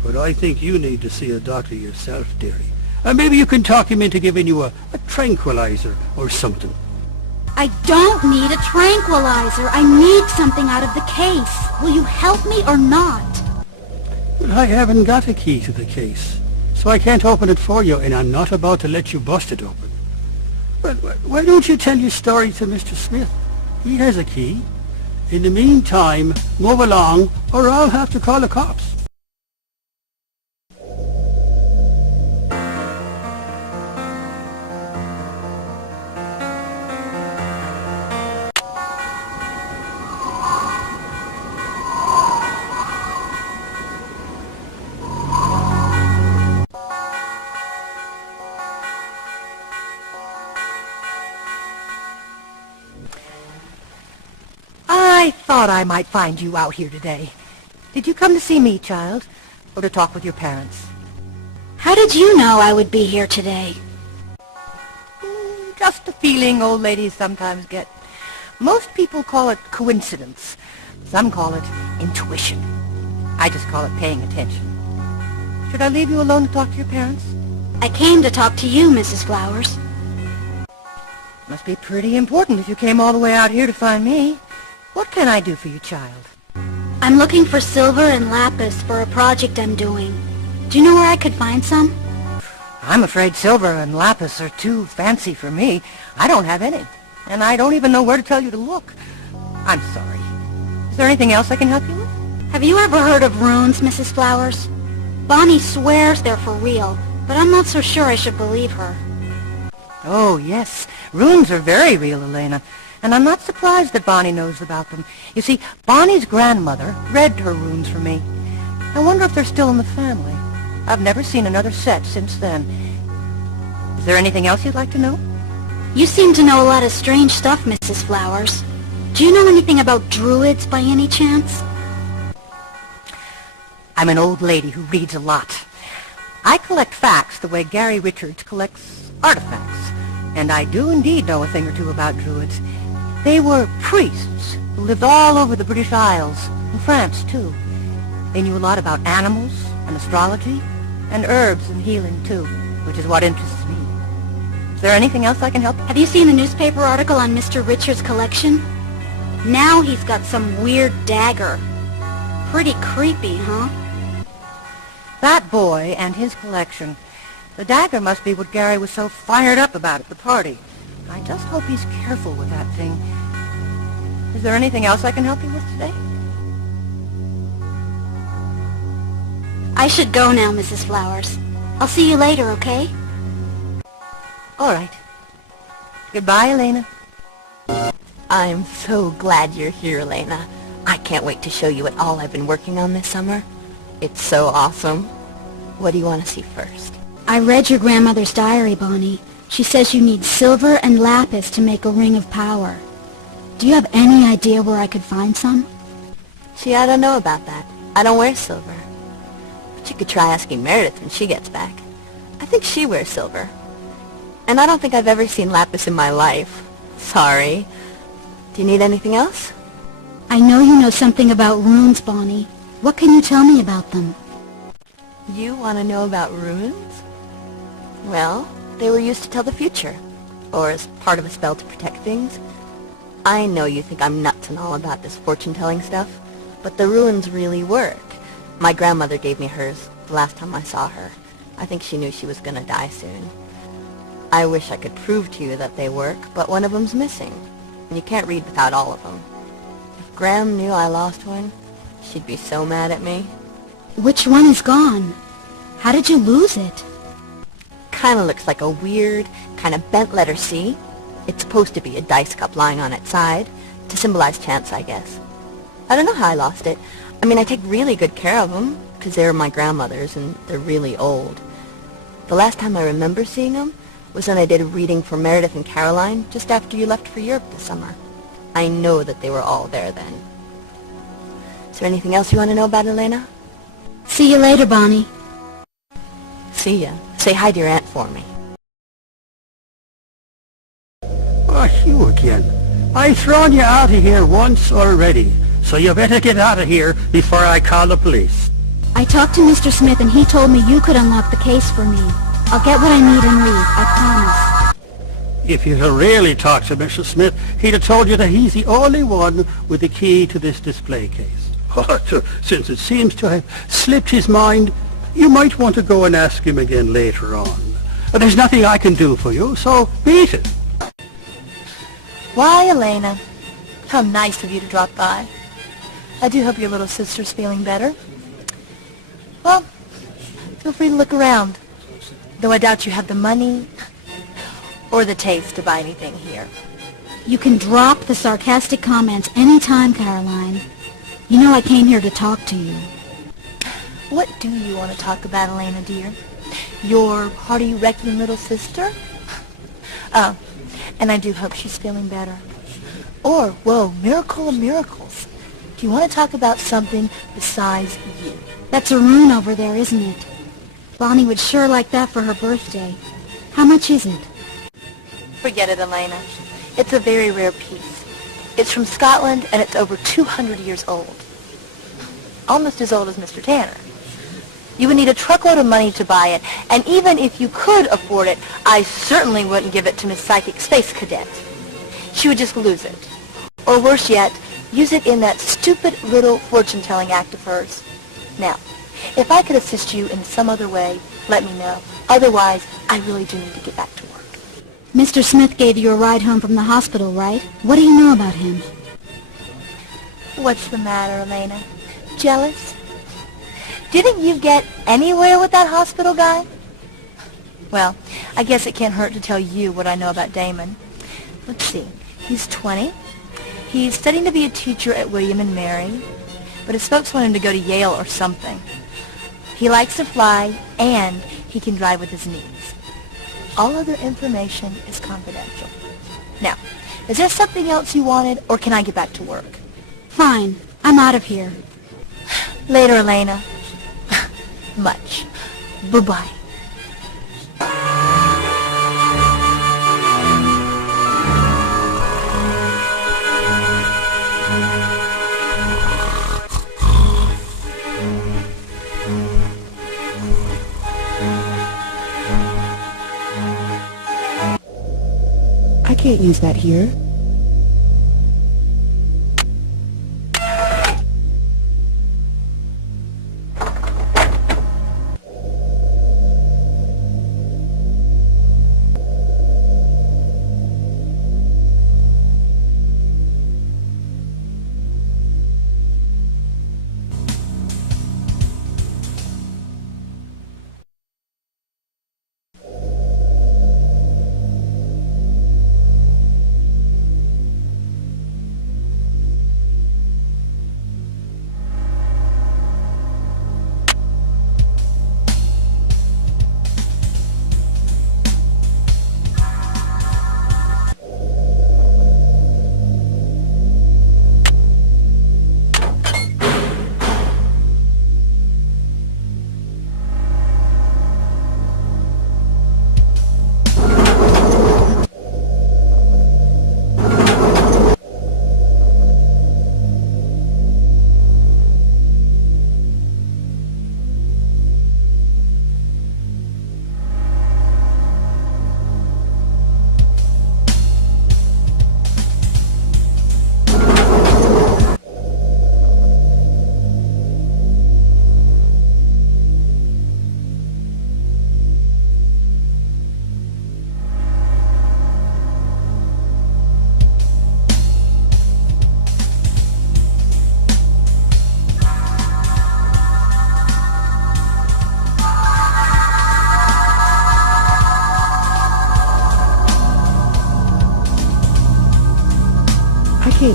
But I think you need to see a doctor yourself, dearie. And maybe you can talk him into giving you a tranquilizer or something. I don't need a tranquilizer. I need something out of the case. Will you help me or not? Well, I haven't got a key to the case, so I can't open it for you, and I'm not about to let you bust it open. Well, why don't you tell your story to Mr. Smith? He has a key. In the meantime, move along, or I'll have to call the cops. I thought I might find you out here today. Did you come to see me, child, or to talk with your parents? How did you know I would be here today? Just a feeling old ladies sometimes get. Most people call it coincidence. Some call it intuition. I just call it paying attention. Should I leave you alone to talk to your parents? I came to talk to you, Mrs. Flowers. Must be pretty important if you came all the way out here to find me. What can I do for you, child? I'm looking for silver and lapis for a project I'm doing. Do you know where I could find some? I'm afraid silver and lapis are too fancy for me. I don't have any, and I don't even know where to tell you to look. I'm sorry. Is there anything else I can help you with? Have you ever heard of runes, Mrs. Flowers? Bonnie swears they're for real, but I'm not so sure I should believe her. Oh, yes. Runes are very real, Elena. And I'm not surprised that Bonnie knows about them. You see, Bonnie's grandmother read her runes for me. I wonder if they're still in the family. I've never seen another set since then. Is there anything else you'd like to know? You seem to know a lot of strange stuff, Mrs. Flowers. Do you know anything about druids by any chance? I'm an old lady who reads a lot. I collect facts the way Gary Richards collects artifacts. And I do indeed know a thing or two about druids. They were priests who lived all over the British Isles, and France, too. They knew a lot about animals and astrology, and herbs and healing, too, which is what interests me. Is there anything else I can help? Have you seen the newspaper article on Mr. Richards' collection? Now he's got some weird dagger. Pretty creepy, huh? That boy and his collection. The dagger must be what Gary was so fired up about at the party. I just hope he's careful with that thing. Is there anything else I can help you with today? I should go now, Mrs. Flowers. I'll see you later, okay? All right. Goodbye, Elena. I'm so glad you're here, Elena. I can't wait to show you what all I've been working on this summer. It's so awesome. What do you want to see first? I read your grandmother's diary, Bonnie. She says you need silver and lapis to make a ring of power. Do you have any idea where I could find some? Gee, I don't know about that. I don't wear silver. But you could try asking Meredith when she gets back. I think she wears silver. And I don't think I've ever seen lapis in my life. Sorry. Do you need anything else? I know you know something about runes, Bonnie. What can you tell me about them? You want to know about runes? Well, they were used to tell the future, or as part of a spell to protect things. I know you think I'm nuts and all about this fortune-telling stuff, but the runes really work. My grandmother gave me hers the last time I saw her. I think she knew she was going to die soon. I wish I could prove to you that they work, but one of them's missing, and you can't read without all of them. If Gram knew I lost one, she'd be so mad at me. Which one is gone? How did you lose it? kind of looks like a weird, kind of bent letter C. It's supposed to be a dice cup lying on its side, to symbolize chance, I guess. I don't know how I lost it. I mean, I take really good care of them, because they're my grandmother's, and they're really old. The last time I remember seeing them was when I did a reading for Meredith and Caroline, just after you left for Europe this summer. I know that they were all there then. Is there anything else you want to know about Elena? See you later, Bonnie. See ya. Say hi to your aunt for me. Oh, you again. I've thrown you out of here once already, so you better get out of here before I call the police. I talked to Mr. Smith and he told me you could unlock the case for me. I'll get what I need and leave, I promise. If you'd have really talked to Mr. Smith, he'd have told you that he's the only one with the key to this display case. But since it seems to have slipped his mind, you might want to go and ask him again later on. There's nothing I can do for you, so beat it. Why, Elena, how nice of you to drop by. I do hope your little sister's feeling better. Well, feel free to look around, though I doubt you have the money or the taste to buy anything here. You can drop the sarcastic comments anytime, Caroline. You know I came here to talk to you. What do you want to talk about, Elena, dear? Your hearty-wrecking little sister? Oh, and I do hope she's feeling better. Or, whoa, miracle of miracles. Do you want to talk about something besides you? That's a rune over there, isn't it? Bonnie would sure like that for her birthday. How much is it? Forget it, Elena. It's a very rare piece. It's from Scotland, and it's over 200 years old. Almost as old as Mr. Tanner. You would need a truckload of money to buy it, and even if you could afford it, I certainly wouldn't give it to Miss Psychic Space Cadet. She would just lose it. Or worse yet, use it in that stupid little fortune-telling act of hers. Now, if I could assist you in some other way, let me know. Otherwise, I really do need to get back to work. Mr. Smith gave you a ride home from the hospital, right? What do you know about him? What's the matter, Elena? Jealous? Didn't you get anywhere with that hospital guy? Well, I guess it can't hurt to tell you what I know about Damon. Let's see. He's 20. He's studying to be a teacher at William and Mary, but his folks want him to go to Yale or something. He likes to fly, and he can drive with his knees. All other information is confidential. Now, is there something else you wanted, or can I get back to work? Fine. I'm out of here. Later, Elena. Much. Bye-bye. I can't use that here.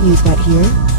can't use that here.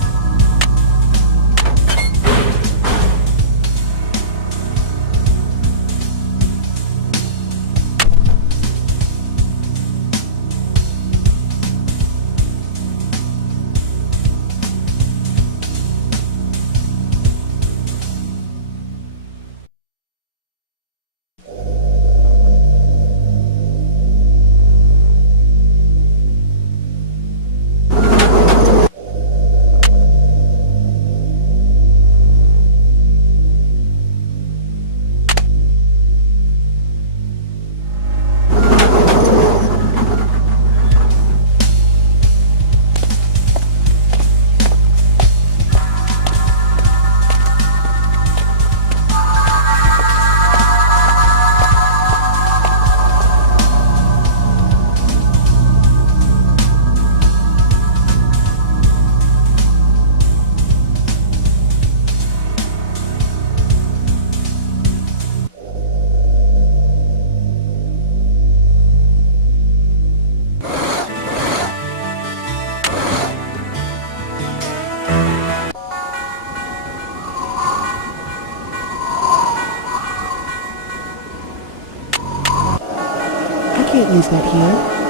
I can't use that here.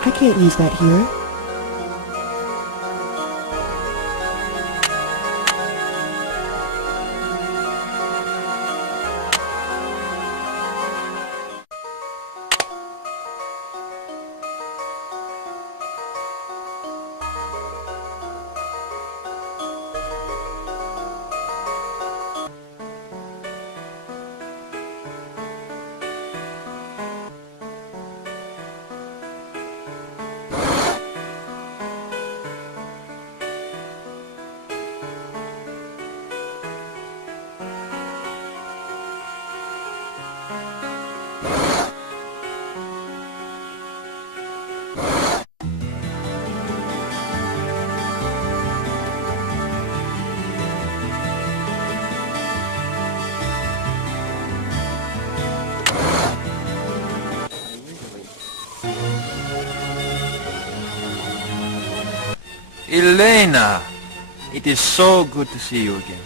I can't use that here. Elena! It is so good to see you again.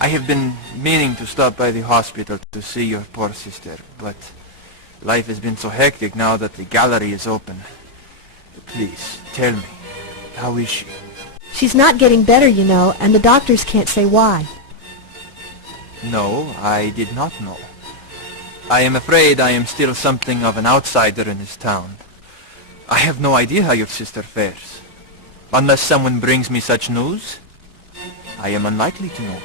I have been meaning to stop by the hospital to see your poor sister, but life has been so hectic now that the gallery is open. Please, tell me, how is she? She's not getting better, you know, and the doctors can't say why. No, I did not know. I am afraid I am still something of an outsider in this town. I have no idea how your sister fares. Unless someone brings me such news, I am unlikely to know it.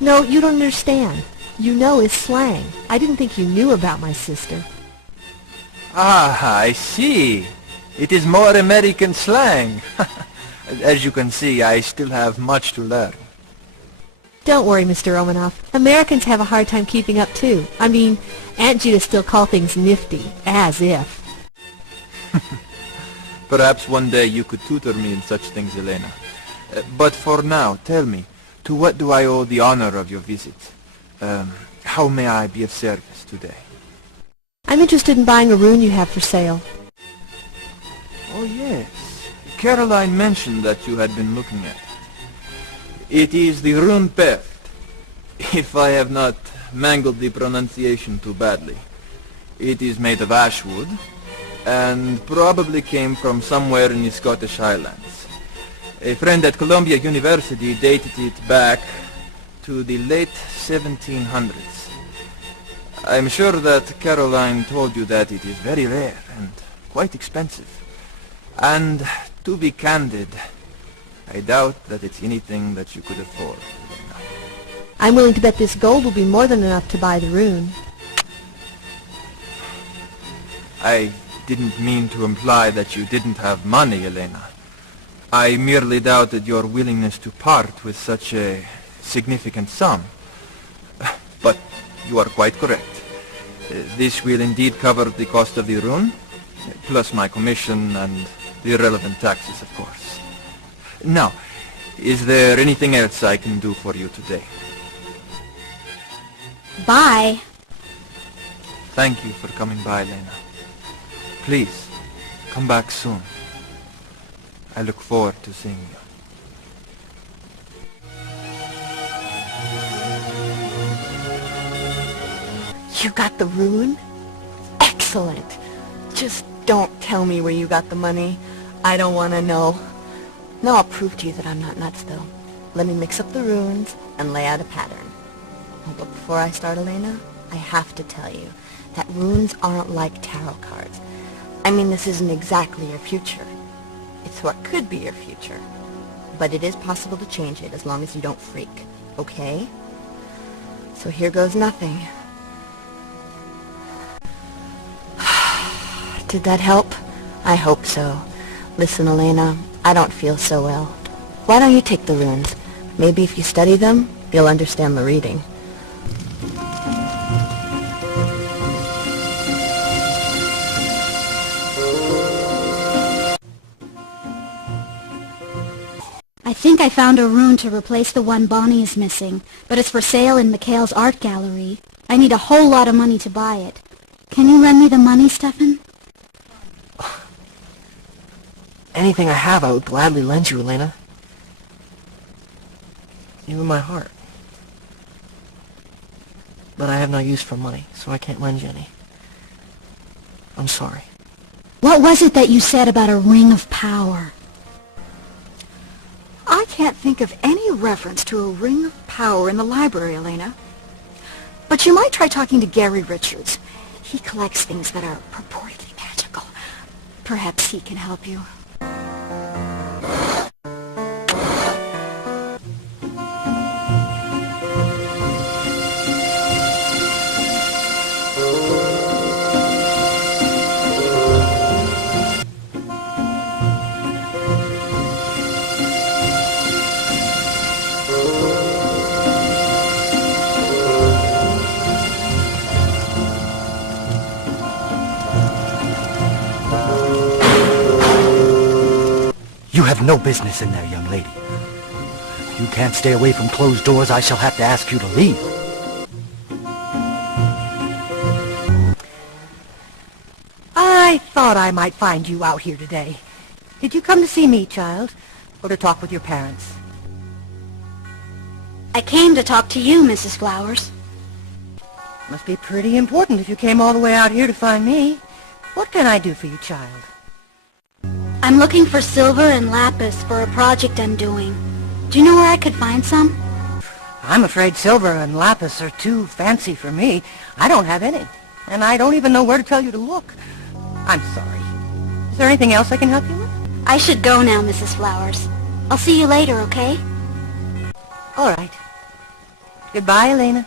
No, you don't understand. You know is slang. I didn't think you knew about my sister. Ah, I see. It is more American slang. As you can see, I still have much to learn. Don't worry, Mr. Romanoff. Americans have a hard time keeping up, too. I mean, Aunt Judah still call things nifty, as if. Perhaps one day you could tutor me in such things, Elena. But for now, tell me, to what do I owe the honor of your visit? How may I be of service today? I'm interested in buying a rune you have for sale. Oh, yes. Caroline mentioned that you had been looking at it. It is the rune Peft, if I have not mangled the pronunciation too badly. It is made of ash wood, and probably came from somewhere in the Scottish Highlands. A friend at Columbia University dated it back to the late 1700s. I'm sure that Caroline told you that it is very rare and quite expensive. And to be candid, I doubt that it's anything that you could afford. I'm willing to bet this gold will be more than enough to buy the rune. I didn't mean to imply that you didn't have money, Elena. I merely doubted your willingness to part with such a significant sum. But you are quite correct. This will indeed cover the cost of the rune, plus my commission and the relevant taxes, of course. Now, is there anything else I can do for you today? Bye. Thank you for coming by, Elena. Please, come back soon. I look forward to seeing you. You got the rune? Excellent. Just don't tell me where you got the money. I don't want to know. No, I'll prove to you that I'm not nuts, though. Let me mix up the runes and lay out a pattern. But before I start, Elena, I have to tell you that runes aren't like tarot cards. I mean, this isn't exactly your future. It's what could be your future. But it is possible to change it as long as you don't freak, okay? So here goes nothing. Did that help? I hope so. Listen, Elena, I don't feel so well. Why don't you take the runes? Maybe if you study them, you'll understand the reading. I think I found a rune to replace the one Bonnie is missing, but it's for sale in McHale's art gallery. I need a whole lot of money to buy it. Can you lend me the money, Stefan? Anything I have, I would gladly lend you, Elena. Even my heart. But I have no use for money, so I can't lend you any. I'm sorry. What was it that you said about a ring of power? I can't think of any reference to a ring of power in the library, Elena. But you might try talking to Gary Richards. He collects things that are purportedly magical. Perhaps he can help you. You have no business in there, young lady. If you can't stay away from closed doors, I shall have to ask you to leave. I thought I might find you out here today. Did you come to see me, child, or to talk with your parents? I came to talk to you, Mrs. Flowers. Must be pretty important if you came all the way out here to find me. What can I do for you, child? I'm looking for silver and lapis for a project I'm doing. Do you know where I could find some? I'm afraid silver and lapis are too fancy for me. I don't have any, and I don't even know where to tell you to look. I'm sorry. Is there anything else I can help you with? I should go now, Mrs. Flowers. I'll see you later, okay? All right. Goodbye, Elena.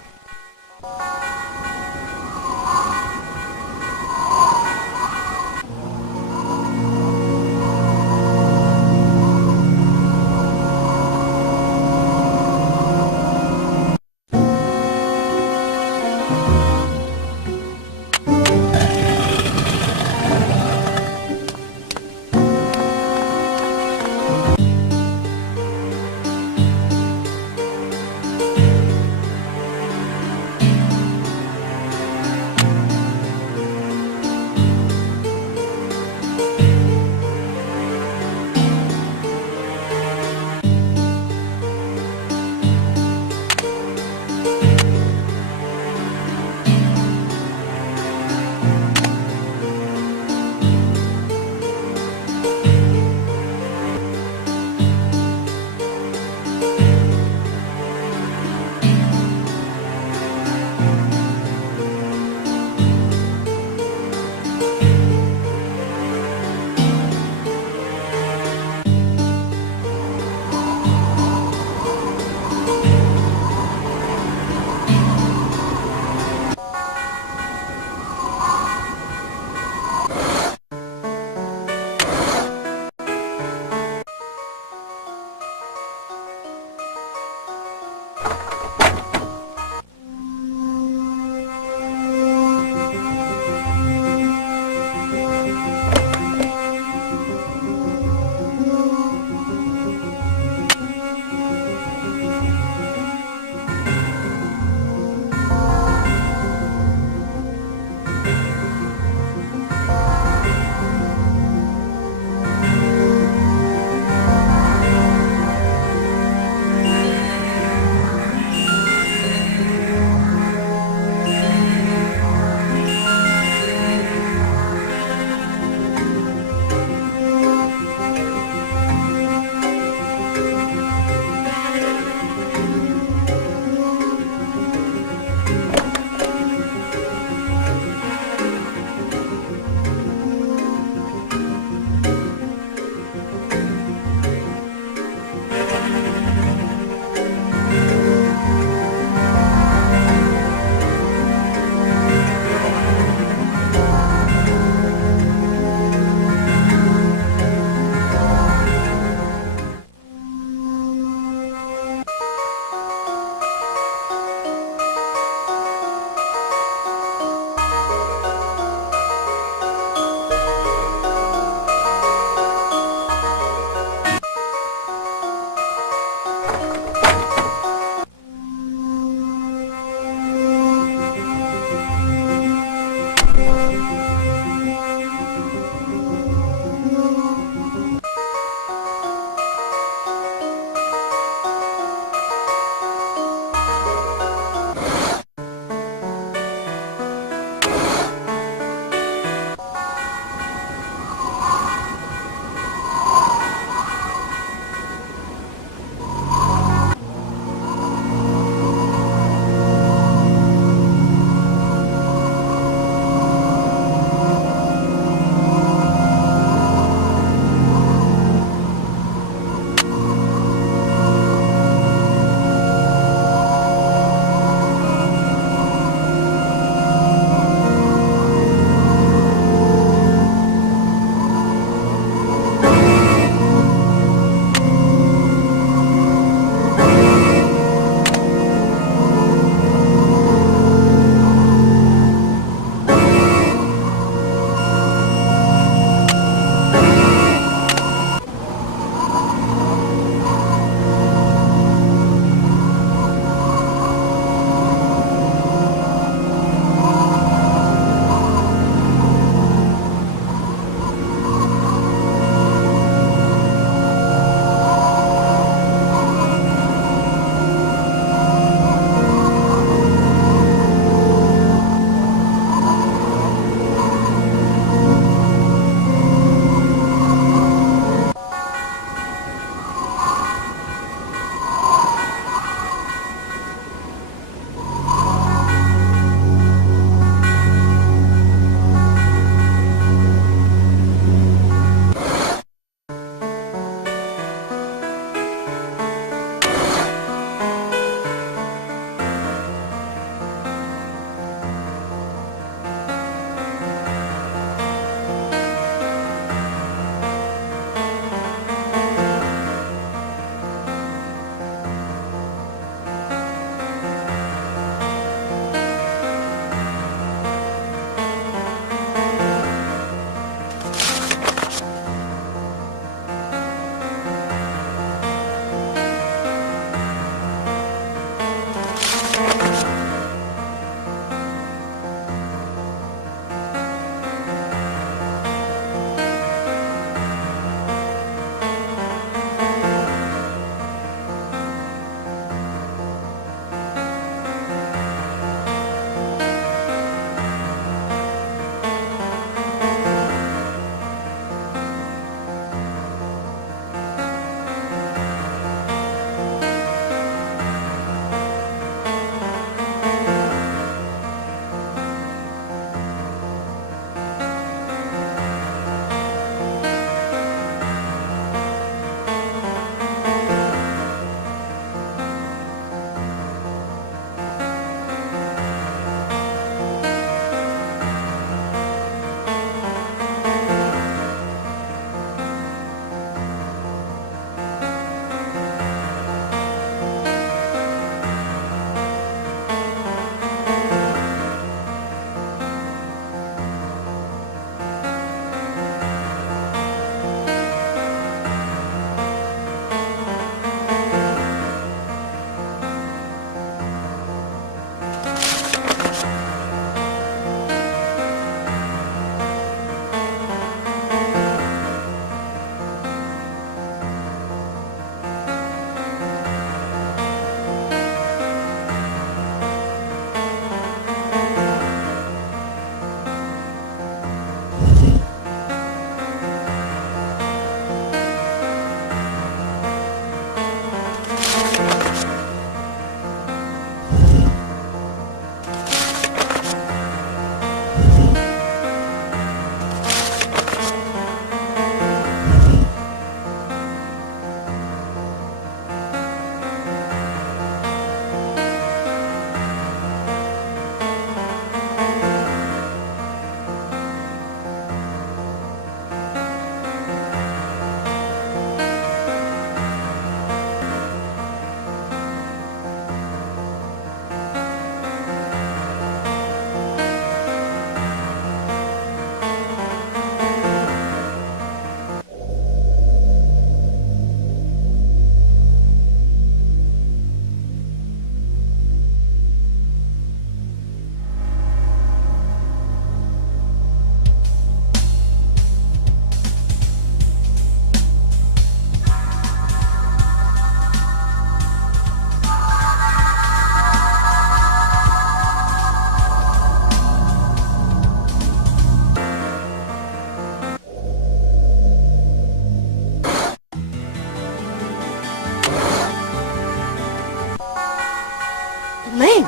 Elaine!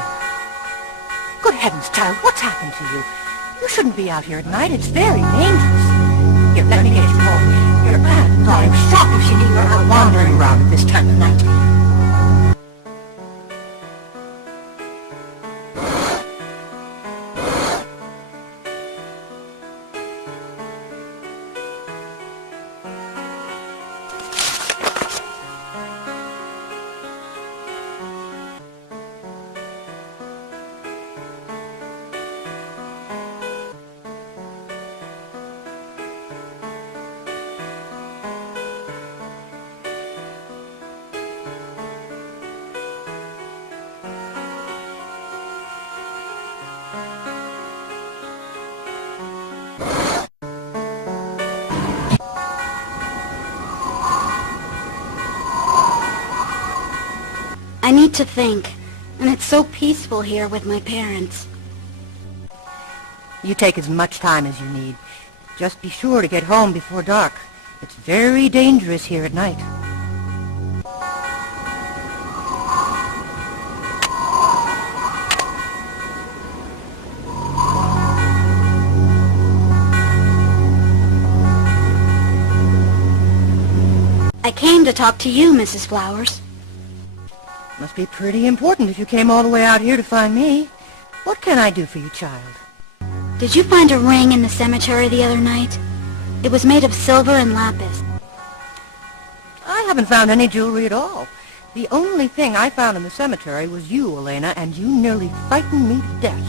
Good heavens, child, what's happened to you? You shouldn't be out here at night. It's very dangerous. Here, let me get you home. Your aunt, I'm shocked if she knew you were out wandering around at this time of night. I need to think, and it's so peaceful here with my parents. You take as much time as you need. Just be sure to get home before dark. It's very dangerous here at night. I came to talk to you, Mrs. Flowers. Must be pretty important if you came all the way out here to find me. What can I do for you, child? Did you find a ring in the cemetery the other night? It was made of silver and lapis. I haven't found any jewelry at all. The only thing I found in the cemetery was you, Elena, and you nearly frightened me to death.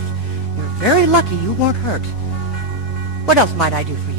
You're very lucky you weren't hurt. What else might I do for you?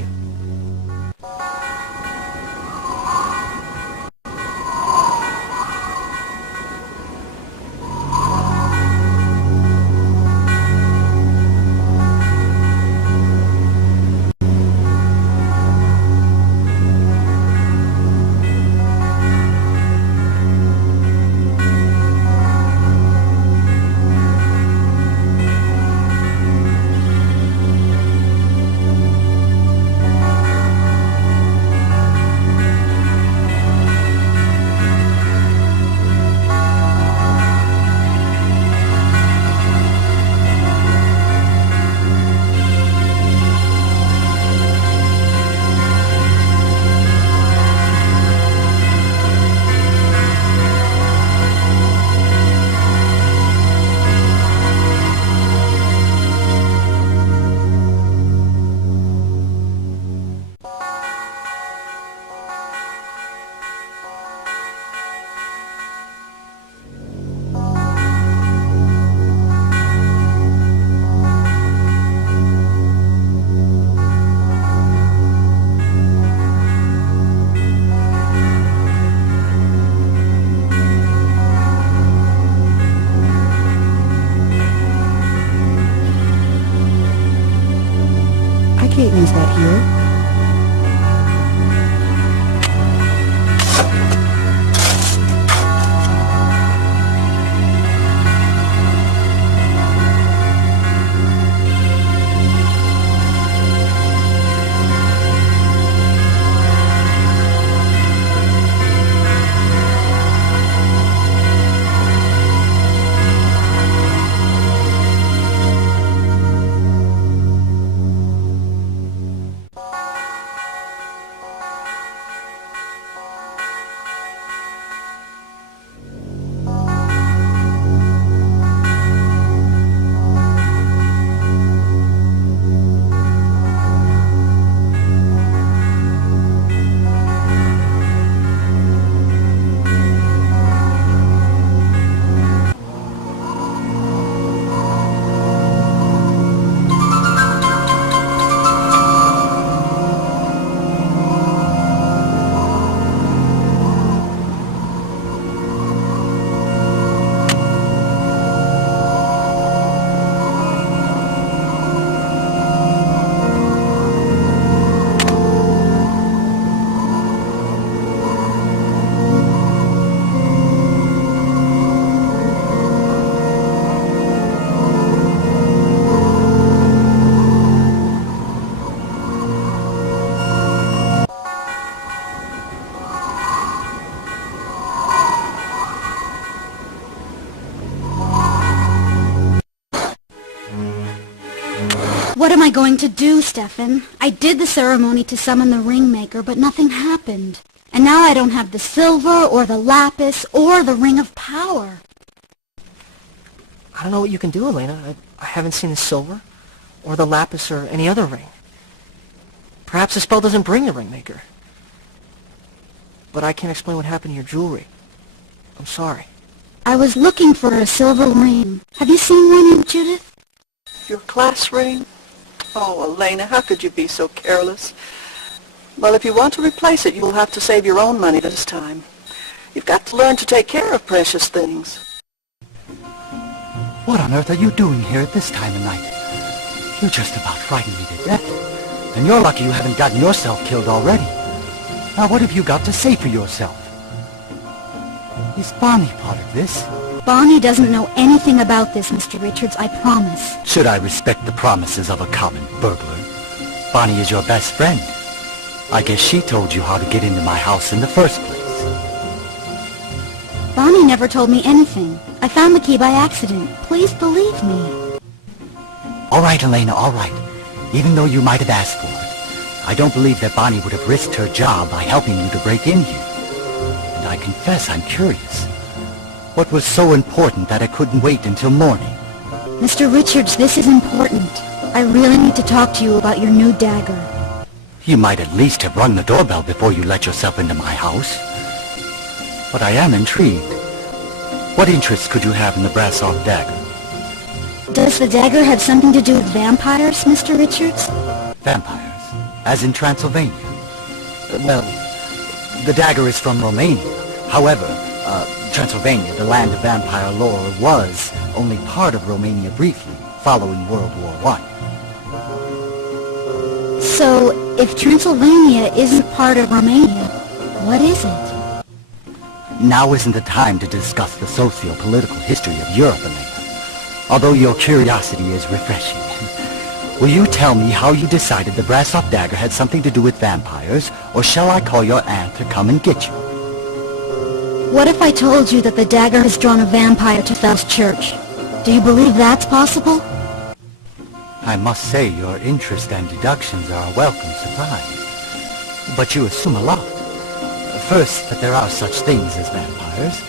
What am I going to do, Stefan? I did the ceremony to summon the ringmaker, but nothing happened. And now I don't have the silver, or the lapis, or the ring of power. I don't know what you can do, Elena. I haven't seen the silver, or the lapis, or any other ring. Perhaps the spell doesn't bring the ringmaker. But I can't explain what happened to your jewelry. I'm sorry. I was looking for a silver ring. Have you seen one, Aunt Judith? Your class ring? Oh, Elena, how could you be so careless? Well, if you want to replace it, you'll have to save your own money this time. You've got to learn to take care of precious things. What on earth are you doing here at this time of night? You just about frightened me to death. And you're lucky you haven't gotten yourself killed already. Now what have you got to say for yourself? Is Bonnie part of this? Bonnie doesn't know anything about this, Mr. Richards, I promise. Should I respect the promises of a common burglar? Bonnie is your best friend. I guess she told you how to get into my house in the first place. Bonnie never told me anything. I found the key by accident. Please believe me. All right, Elena, all right. Even though you might have asked for it, I don't believe that Bonnie would have risked her job by helping you to break in here. And I confess I'm curious. What was so important that I couldn't wait until morning? Mr. Richards, this is important. I really need to talk to you about your new dagger. You might at least have rung the doorbell before you let yourself into my house. But I am intrigued. What interest could you have in the brass-off dagger? Does the dagger have something to do with vampires, Mr. Richards? Vampires? As in Transylvania? Well, the dagger is from Romania. However, Transylvania, the land of vampire lore, was only part of Romania briefly, following World War I. So, if Transylvania isn't part of Romania, what is it? Now isn't the time to discuss the socio-political history of Europe, Elena. Although your curiosity is refreshing. Will you tell me how you decided the brass-off dagger had something to do with vampires, or shall I call your aunt to come and get you? What if I told you that the dagger has drawn a vampire to Fell's church? Do you believe that's possible? I must say your interest and deductions are a welcome surprise. But you assume a lot. First, that there are such things as vampires.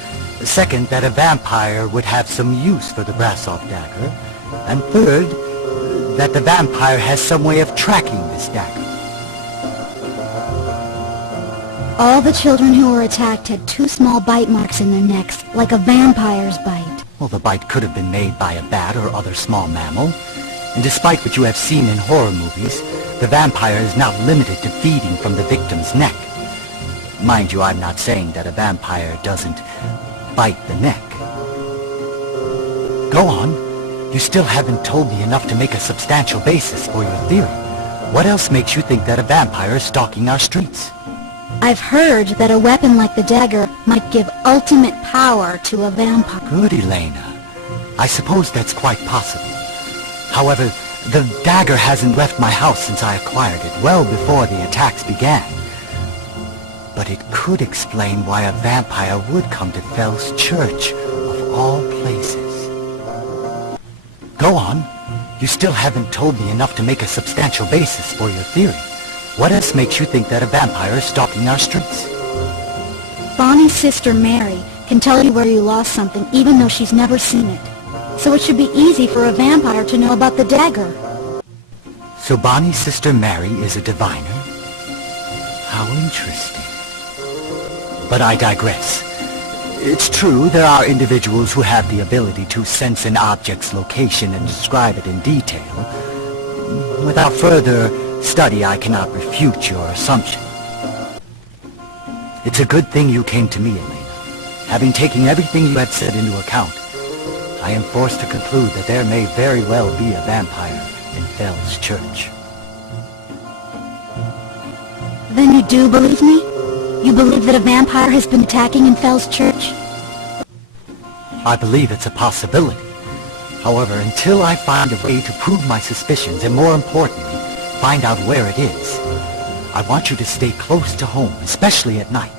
Second, that a vampire would have some use for the brass-off dagger. And third, that the vampire has some way of tracking this dagger. All the children who were attacked had 2 small bite marks in their necks, like a vampire's bite. Well, the bite could have been made by a bat or other small mammal. And despite what you have seen in horror movies, the vampire is not limited to feeding from the victim's neck. Mind you, I'm not saying that a vampire doesn't bite the neck. Go on. You still haven't told me enough to make a substantial basis for your theory. What else makes you think that a vampire is stalking our streets? I've heard that a weapon like the dagger might give ultimate power to a vampire. Good, Elena. I suppose that's quite possible. However, the dagger hasn't left my house since I acquired it, well before the attacks began. But it could explain why a vampire would come to Fell's Church, of all places. Go on. You still haven't told me enough to make a substantial basis for your theory. What else makes you think that a vampire is stalking our streets? Bonnie's sister Mary can tell you where you lost something even though she's never seen it. So it should be easy for a vampire to know about the dagger. So Bonnie's sister Mary is a diviner? How interesting. But I digress. It's true there are individuals who have the ability to sense an object's location and describe it in detail. Without further study, I cannot refute your assumption. It's a good thing you came to me, Elena. Having taken everything you had said into account, I am forced to conclude that there may very well be a vampire in Fell's Church. Then you do believe me? You believe that a vampire has been attacking in Fell's Church? I believe it's a possibility. However, until I find a way to prove my suspicions, and more importantly, find out where it is, I want you to stay close to home, especially at night.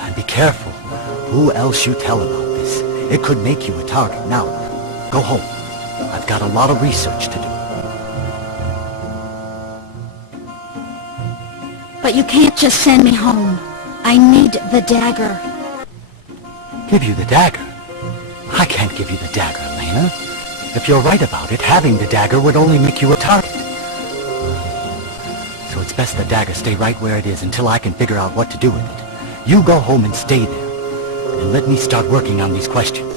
And be careful who else you tell about this. It could make you a target. Now, go home. I've got a lot of research to do. but you can't just send me home. I need the dagger. Give you the dagger? I can't give you the dagger, Elena. If you're right about it, having the dagger would only make you a target. So it's best the dagger stay right where it is until I can figure out what to do with it. You go home and stay there, and let me start working on these questions.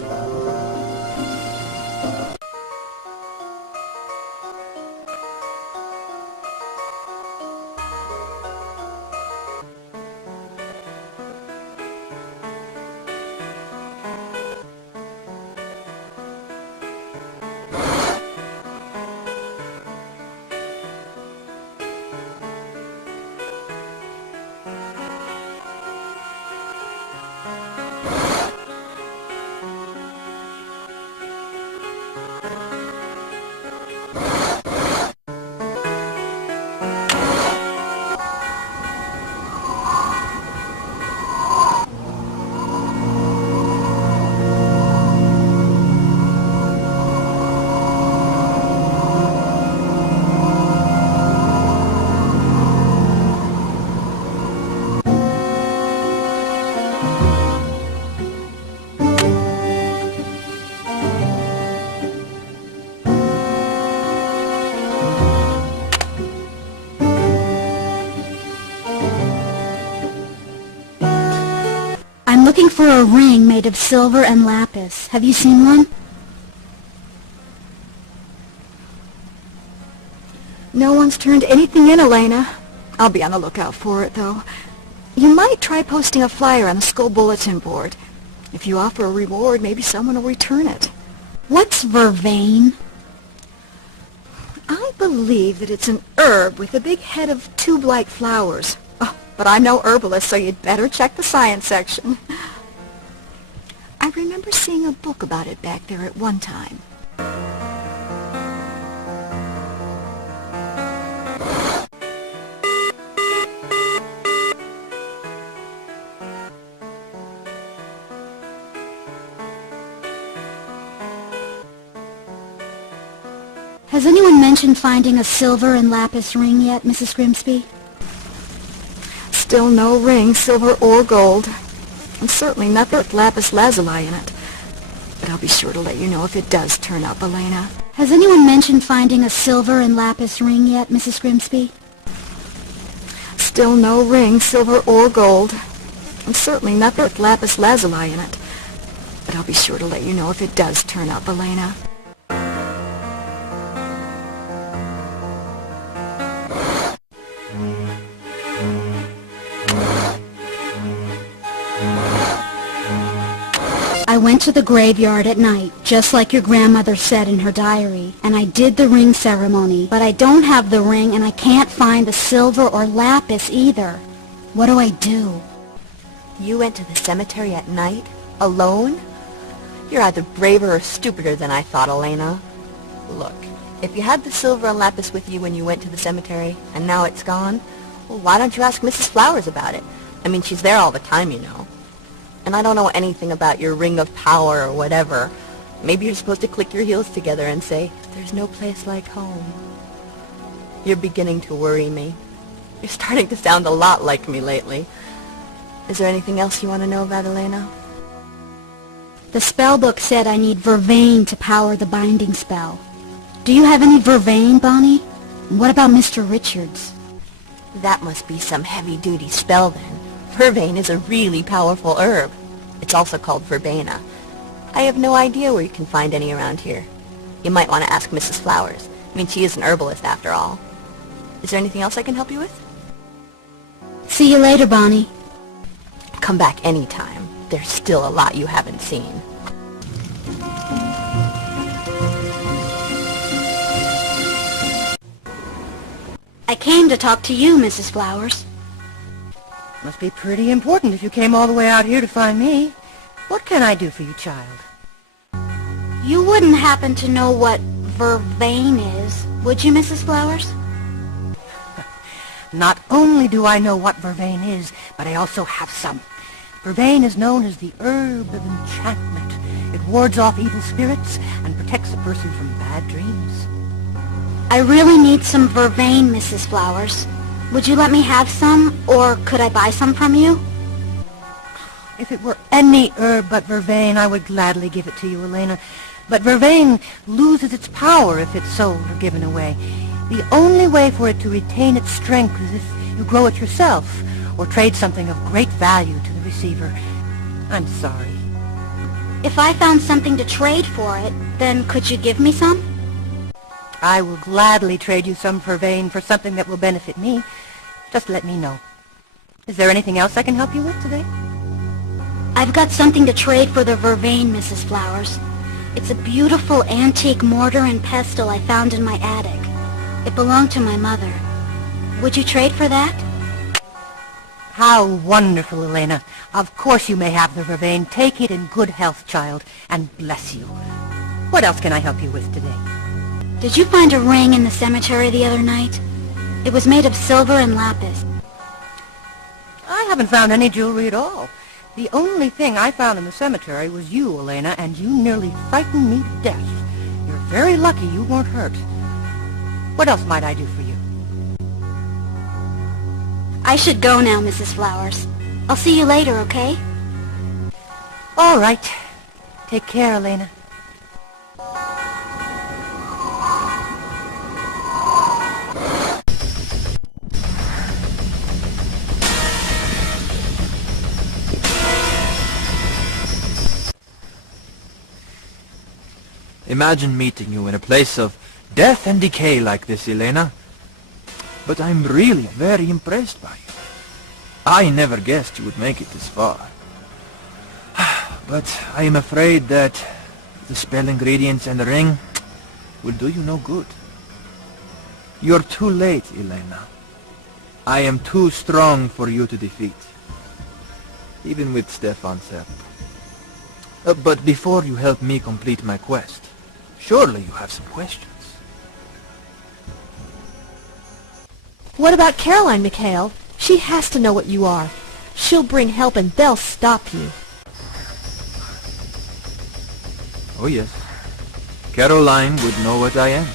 I'm looking for a ring made of silver and lapis. Have you seen one? No one's turned anything in, Elena. I'll be on the lookout for it, though. You might try posting a flyer on the school bulletin board. If you offer a reward, maybe someone will return it. What's vervain? I believe that it's an herb with a big head of tube-like flowers. Oh, but I'm no herbalist, so you'd better check the science section. I remember seeing a book about it back there at one time. Has anyone mentioned finding a silver and lapis ring yet, Mrs. Grimsby? Still no ring, silver or gold. And certainly nothing with lapis lazuli in it. But I'll be sure to let you know if it does turn up, Elena. Has anyone mentioned finding a silver and lapis ring yet, Mrs. Grimsby? Still no ring, silver or gold. And certainly nothing with lapis lazuli in it. But I'll be sure to let you know if it does turn up, Elena. I went to the graveyard at night, just like your grandmother said in her diary, and I did the ring ceremony, but I don't have the ring and I can't find the silver or lapis either. What do I do? You went to the cemetery at night? Alone? You're either braver or stupider than I thought, Elena. Look, if you had the silver and lapis with you when you went to the cemetery, and now it's gone, well, why don't you ask Mrs. Flowers about it? I mean, she's there all the time, you know. And I don't know anything about your ring of power or whatever. Maybe you're supposed to click your heels together and say, there's no place like home. You're beginning to worry me. You're starting to sound a lot like me lately. Is there anything else you want to know about Elena? The spell book said I need vervain to power the binding spell. Do you have any vervain, Bonnie? And what about Mr. Richards? That must be some heavy-duty spell then. Vervain is a really powerful herb. It's also called verbena. I have no idea where you can find any around here. You might want to ask Mrs. Flowers. I mean, she is an herbalist after all. Is there anything else I can help you with? See you later, Bonnie. Come back anytime. There's still a lot you haven't seen. I came to talk to you, Mrs. Flowers. Must be pretty important if you came all the way out here to find me. What can I do for you, child? You wouldn't happen to know what vervain is, would you, Mrs. Flowers? Not only do I know what vervain is, but I also have some. Vervain is known as the herb of enchantment. It wards off evil spirits and protects a person from bad dreams. I really need some vervain, Mrs. Flowers. Would you let me have some, or could I buy some from you? If it were any herb but vervain, I would gladly give it to you, Elena. But vervain loses its power if it's sold or given away. The only way for it to retain its strength is if you grow it yourself, or trade something of great value to the receiver. I'm sorry. If I found something to trade for it, then could you give me some? I will gladly trade you some vervain for something that will benefit me. Just let me know. Is there anything else I can help you with today? I've got something to trade for the vervain, Mrs. Flowers. It's a beautiful antique mortar and pestle I found in my attic. It belonged to my mother. Would you trade for that? How wonderful, Elena. Of course you may have the vervain. Take it in good health, child, and bless you. What else can I help you with today? Did you find a ring in the cemetery the other night? It was made of silver and lapis. I haven't found any jewelry at all. The only thing I found in the cemetery was you, Elena, and you nearly frightened me to death. You're very lucky you weren't hurt. What else might I do for you? I should go now, Mrs. Flowers. I'll see you later, okay? All right. Take care, Elena. Imagine meeting you in a place of death and decay like this, Elena. But I'm really very impressed by you. I never guessed you would make it this far. But I am afraid that the spell ingredients and the ring will do you no good. You're too late, Elena. I am too strong for you to defeat, even with Stefan's help. But before you help me complete my quest, surely you have some questions. What about Caroline, Mikhail? She has to know what you are. She'll bring help and they'll stop you. Oh yes, Caroline would know what I am.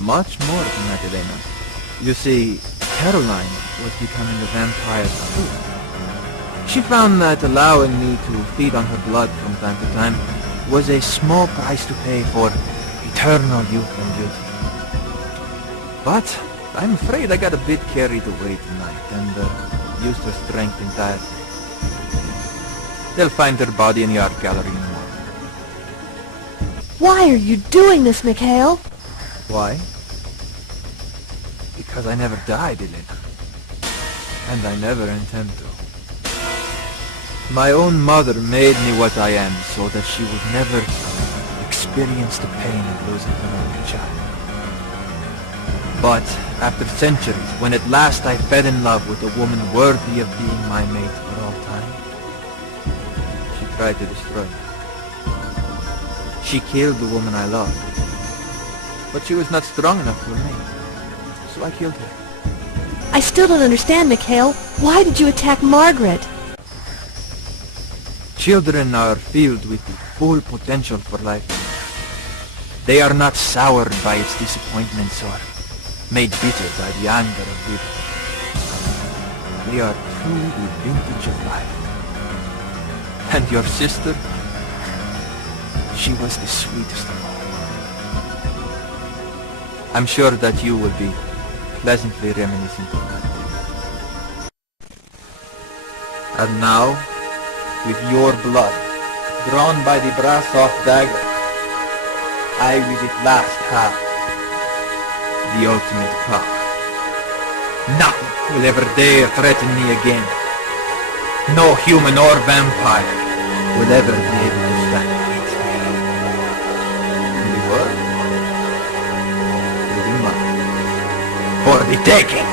Much more than that, Elena. You see, Caroline was becoming a vampire too. She found that allowing me to feed on her blood from time to time was a small price to pay for eternal youth and beauty. But I'm afraid I got a bit carried away tonight and used her strength entirely. They'll find her body in the art gallery in the morning. Why are you doing this, Mikhail? Why? Because I never died, Elena. And I never intend to. My own mother made me what I am so that she would never experience the pain of losing her only child. But after centuries, when at last I fell in love with a woman worthy of being my mate for all time, she tried to destroy me. She killed the woman I loved, but she was not strong enough for me, so I killed her. I still don't understand, Mikhail. Why did you attack Margaret? Children are filled with the full potential for life. They are not soured by its disappointments or made bitter by the anger of living. They are truly the vintage of life. And your sister, she was the sweetest of all. I'm sure that you will be pleasantly reminiscent of that. And now, with your blood, drawn by the brass-off dagger, I will at last have the ultimate power. Nothing will ever dare threaten me again. No human or vampire will ever be able to stand against me. And the world will be mine for the taking.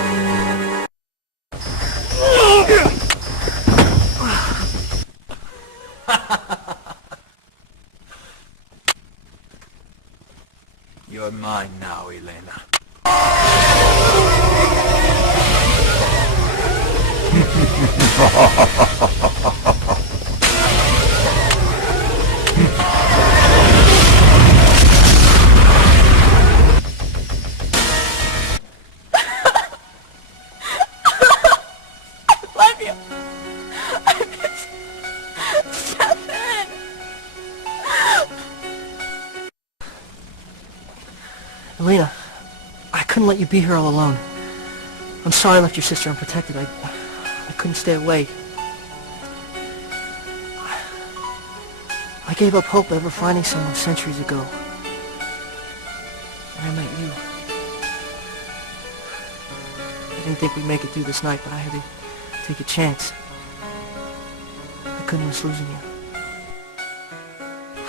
You're mine now, Elena. Elena, I couldn't let you be here all alone. I'm sorry I left your sister unprotected. I couldn't stay away. I gave up hope of ever finding someone centuries ago. When I met you. I didn't think we'd make it through this night, but I had to take a chance. I couldn't risk losing you.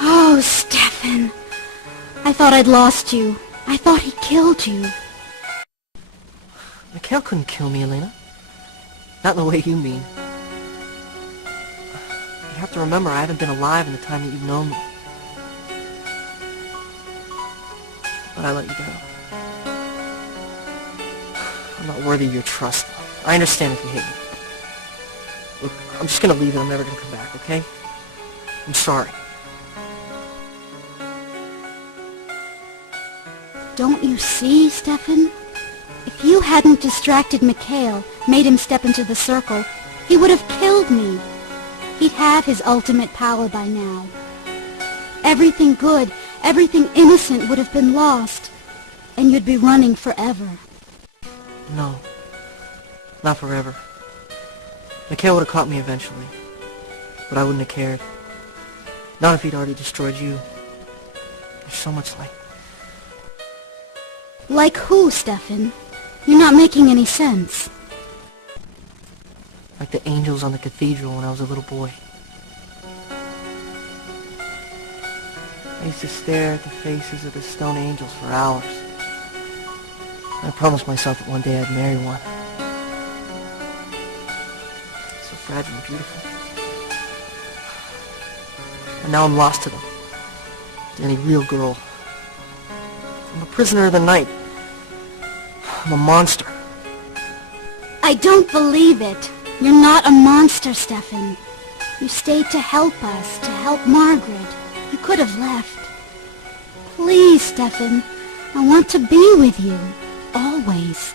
Oh, Stefan. I thought I'd lost you. I thought he killed you. Mikhail couldn't kill me, Elena. Not in the way you mean. You have to remember, I haven't been alive in the time that you've known me. But I let you down. I'm not worthy of your trust. I understand if you hate me. Look, I'm just gonna leave and I'm never gonna come back, okay? I'm sorry. Don't you see, Stefan? If you hadn't distracted Mikhail, made him step into the circle, he would have killed me. He'd have his ultimate power by now. Everything good, everything innocent would have been lost, and you'd be running forever. No. Not forever. Mikhail would have caught me eventually, but I wouldn't have cared. Not if he'd already destroyed you. You're so much like... Like who, Stefan? You're not making any sense. Like the angels on the cathedral when I was a little boy. I used to stare at the faces of the stone angels for hours. I promised myself that one day I'd marry one. So fragile and beautiful. And now I'm lost to them. To any real girl. I'm a prisoner of the night. I'm a monster. I don't believe it. You're not a monster, Stefan. You stayed to help us, to help Margaret. You could have left. Please, Stefan. I want to be with you. Always.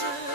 prison.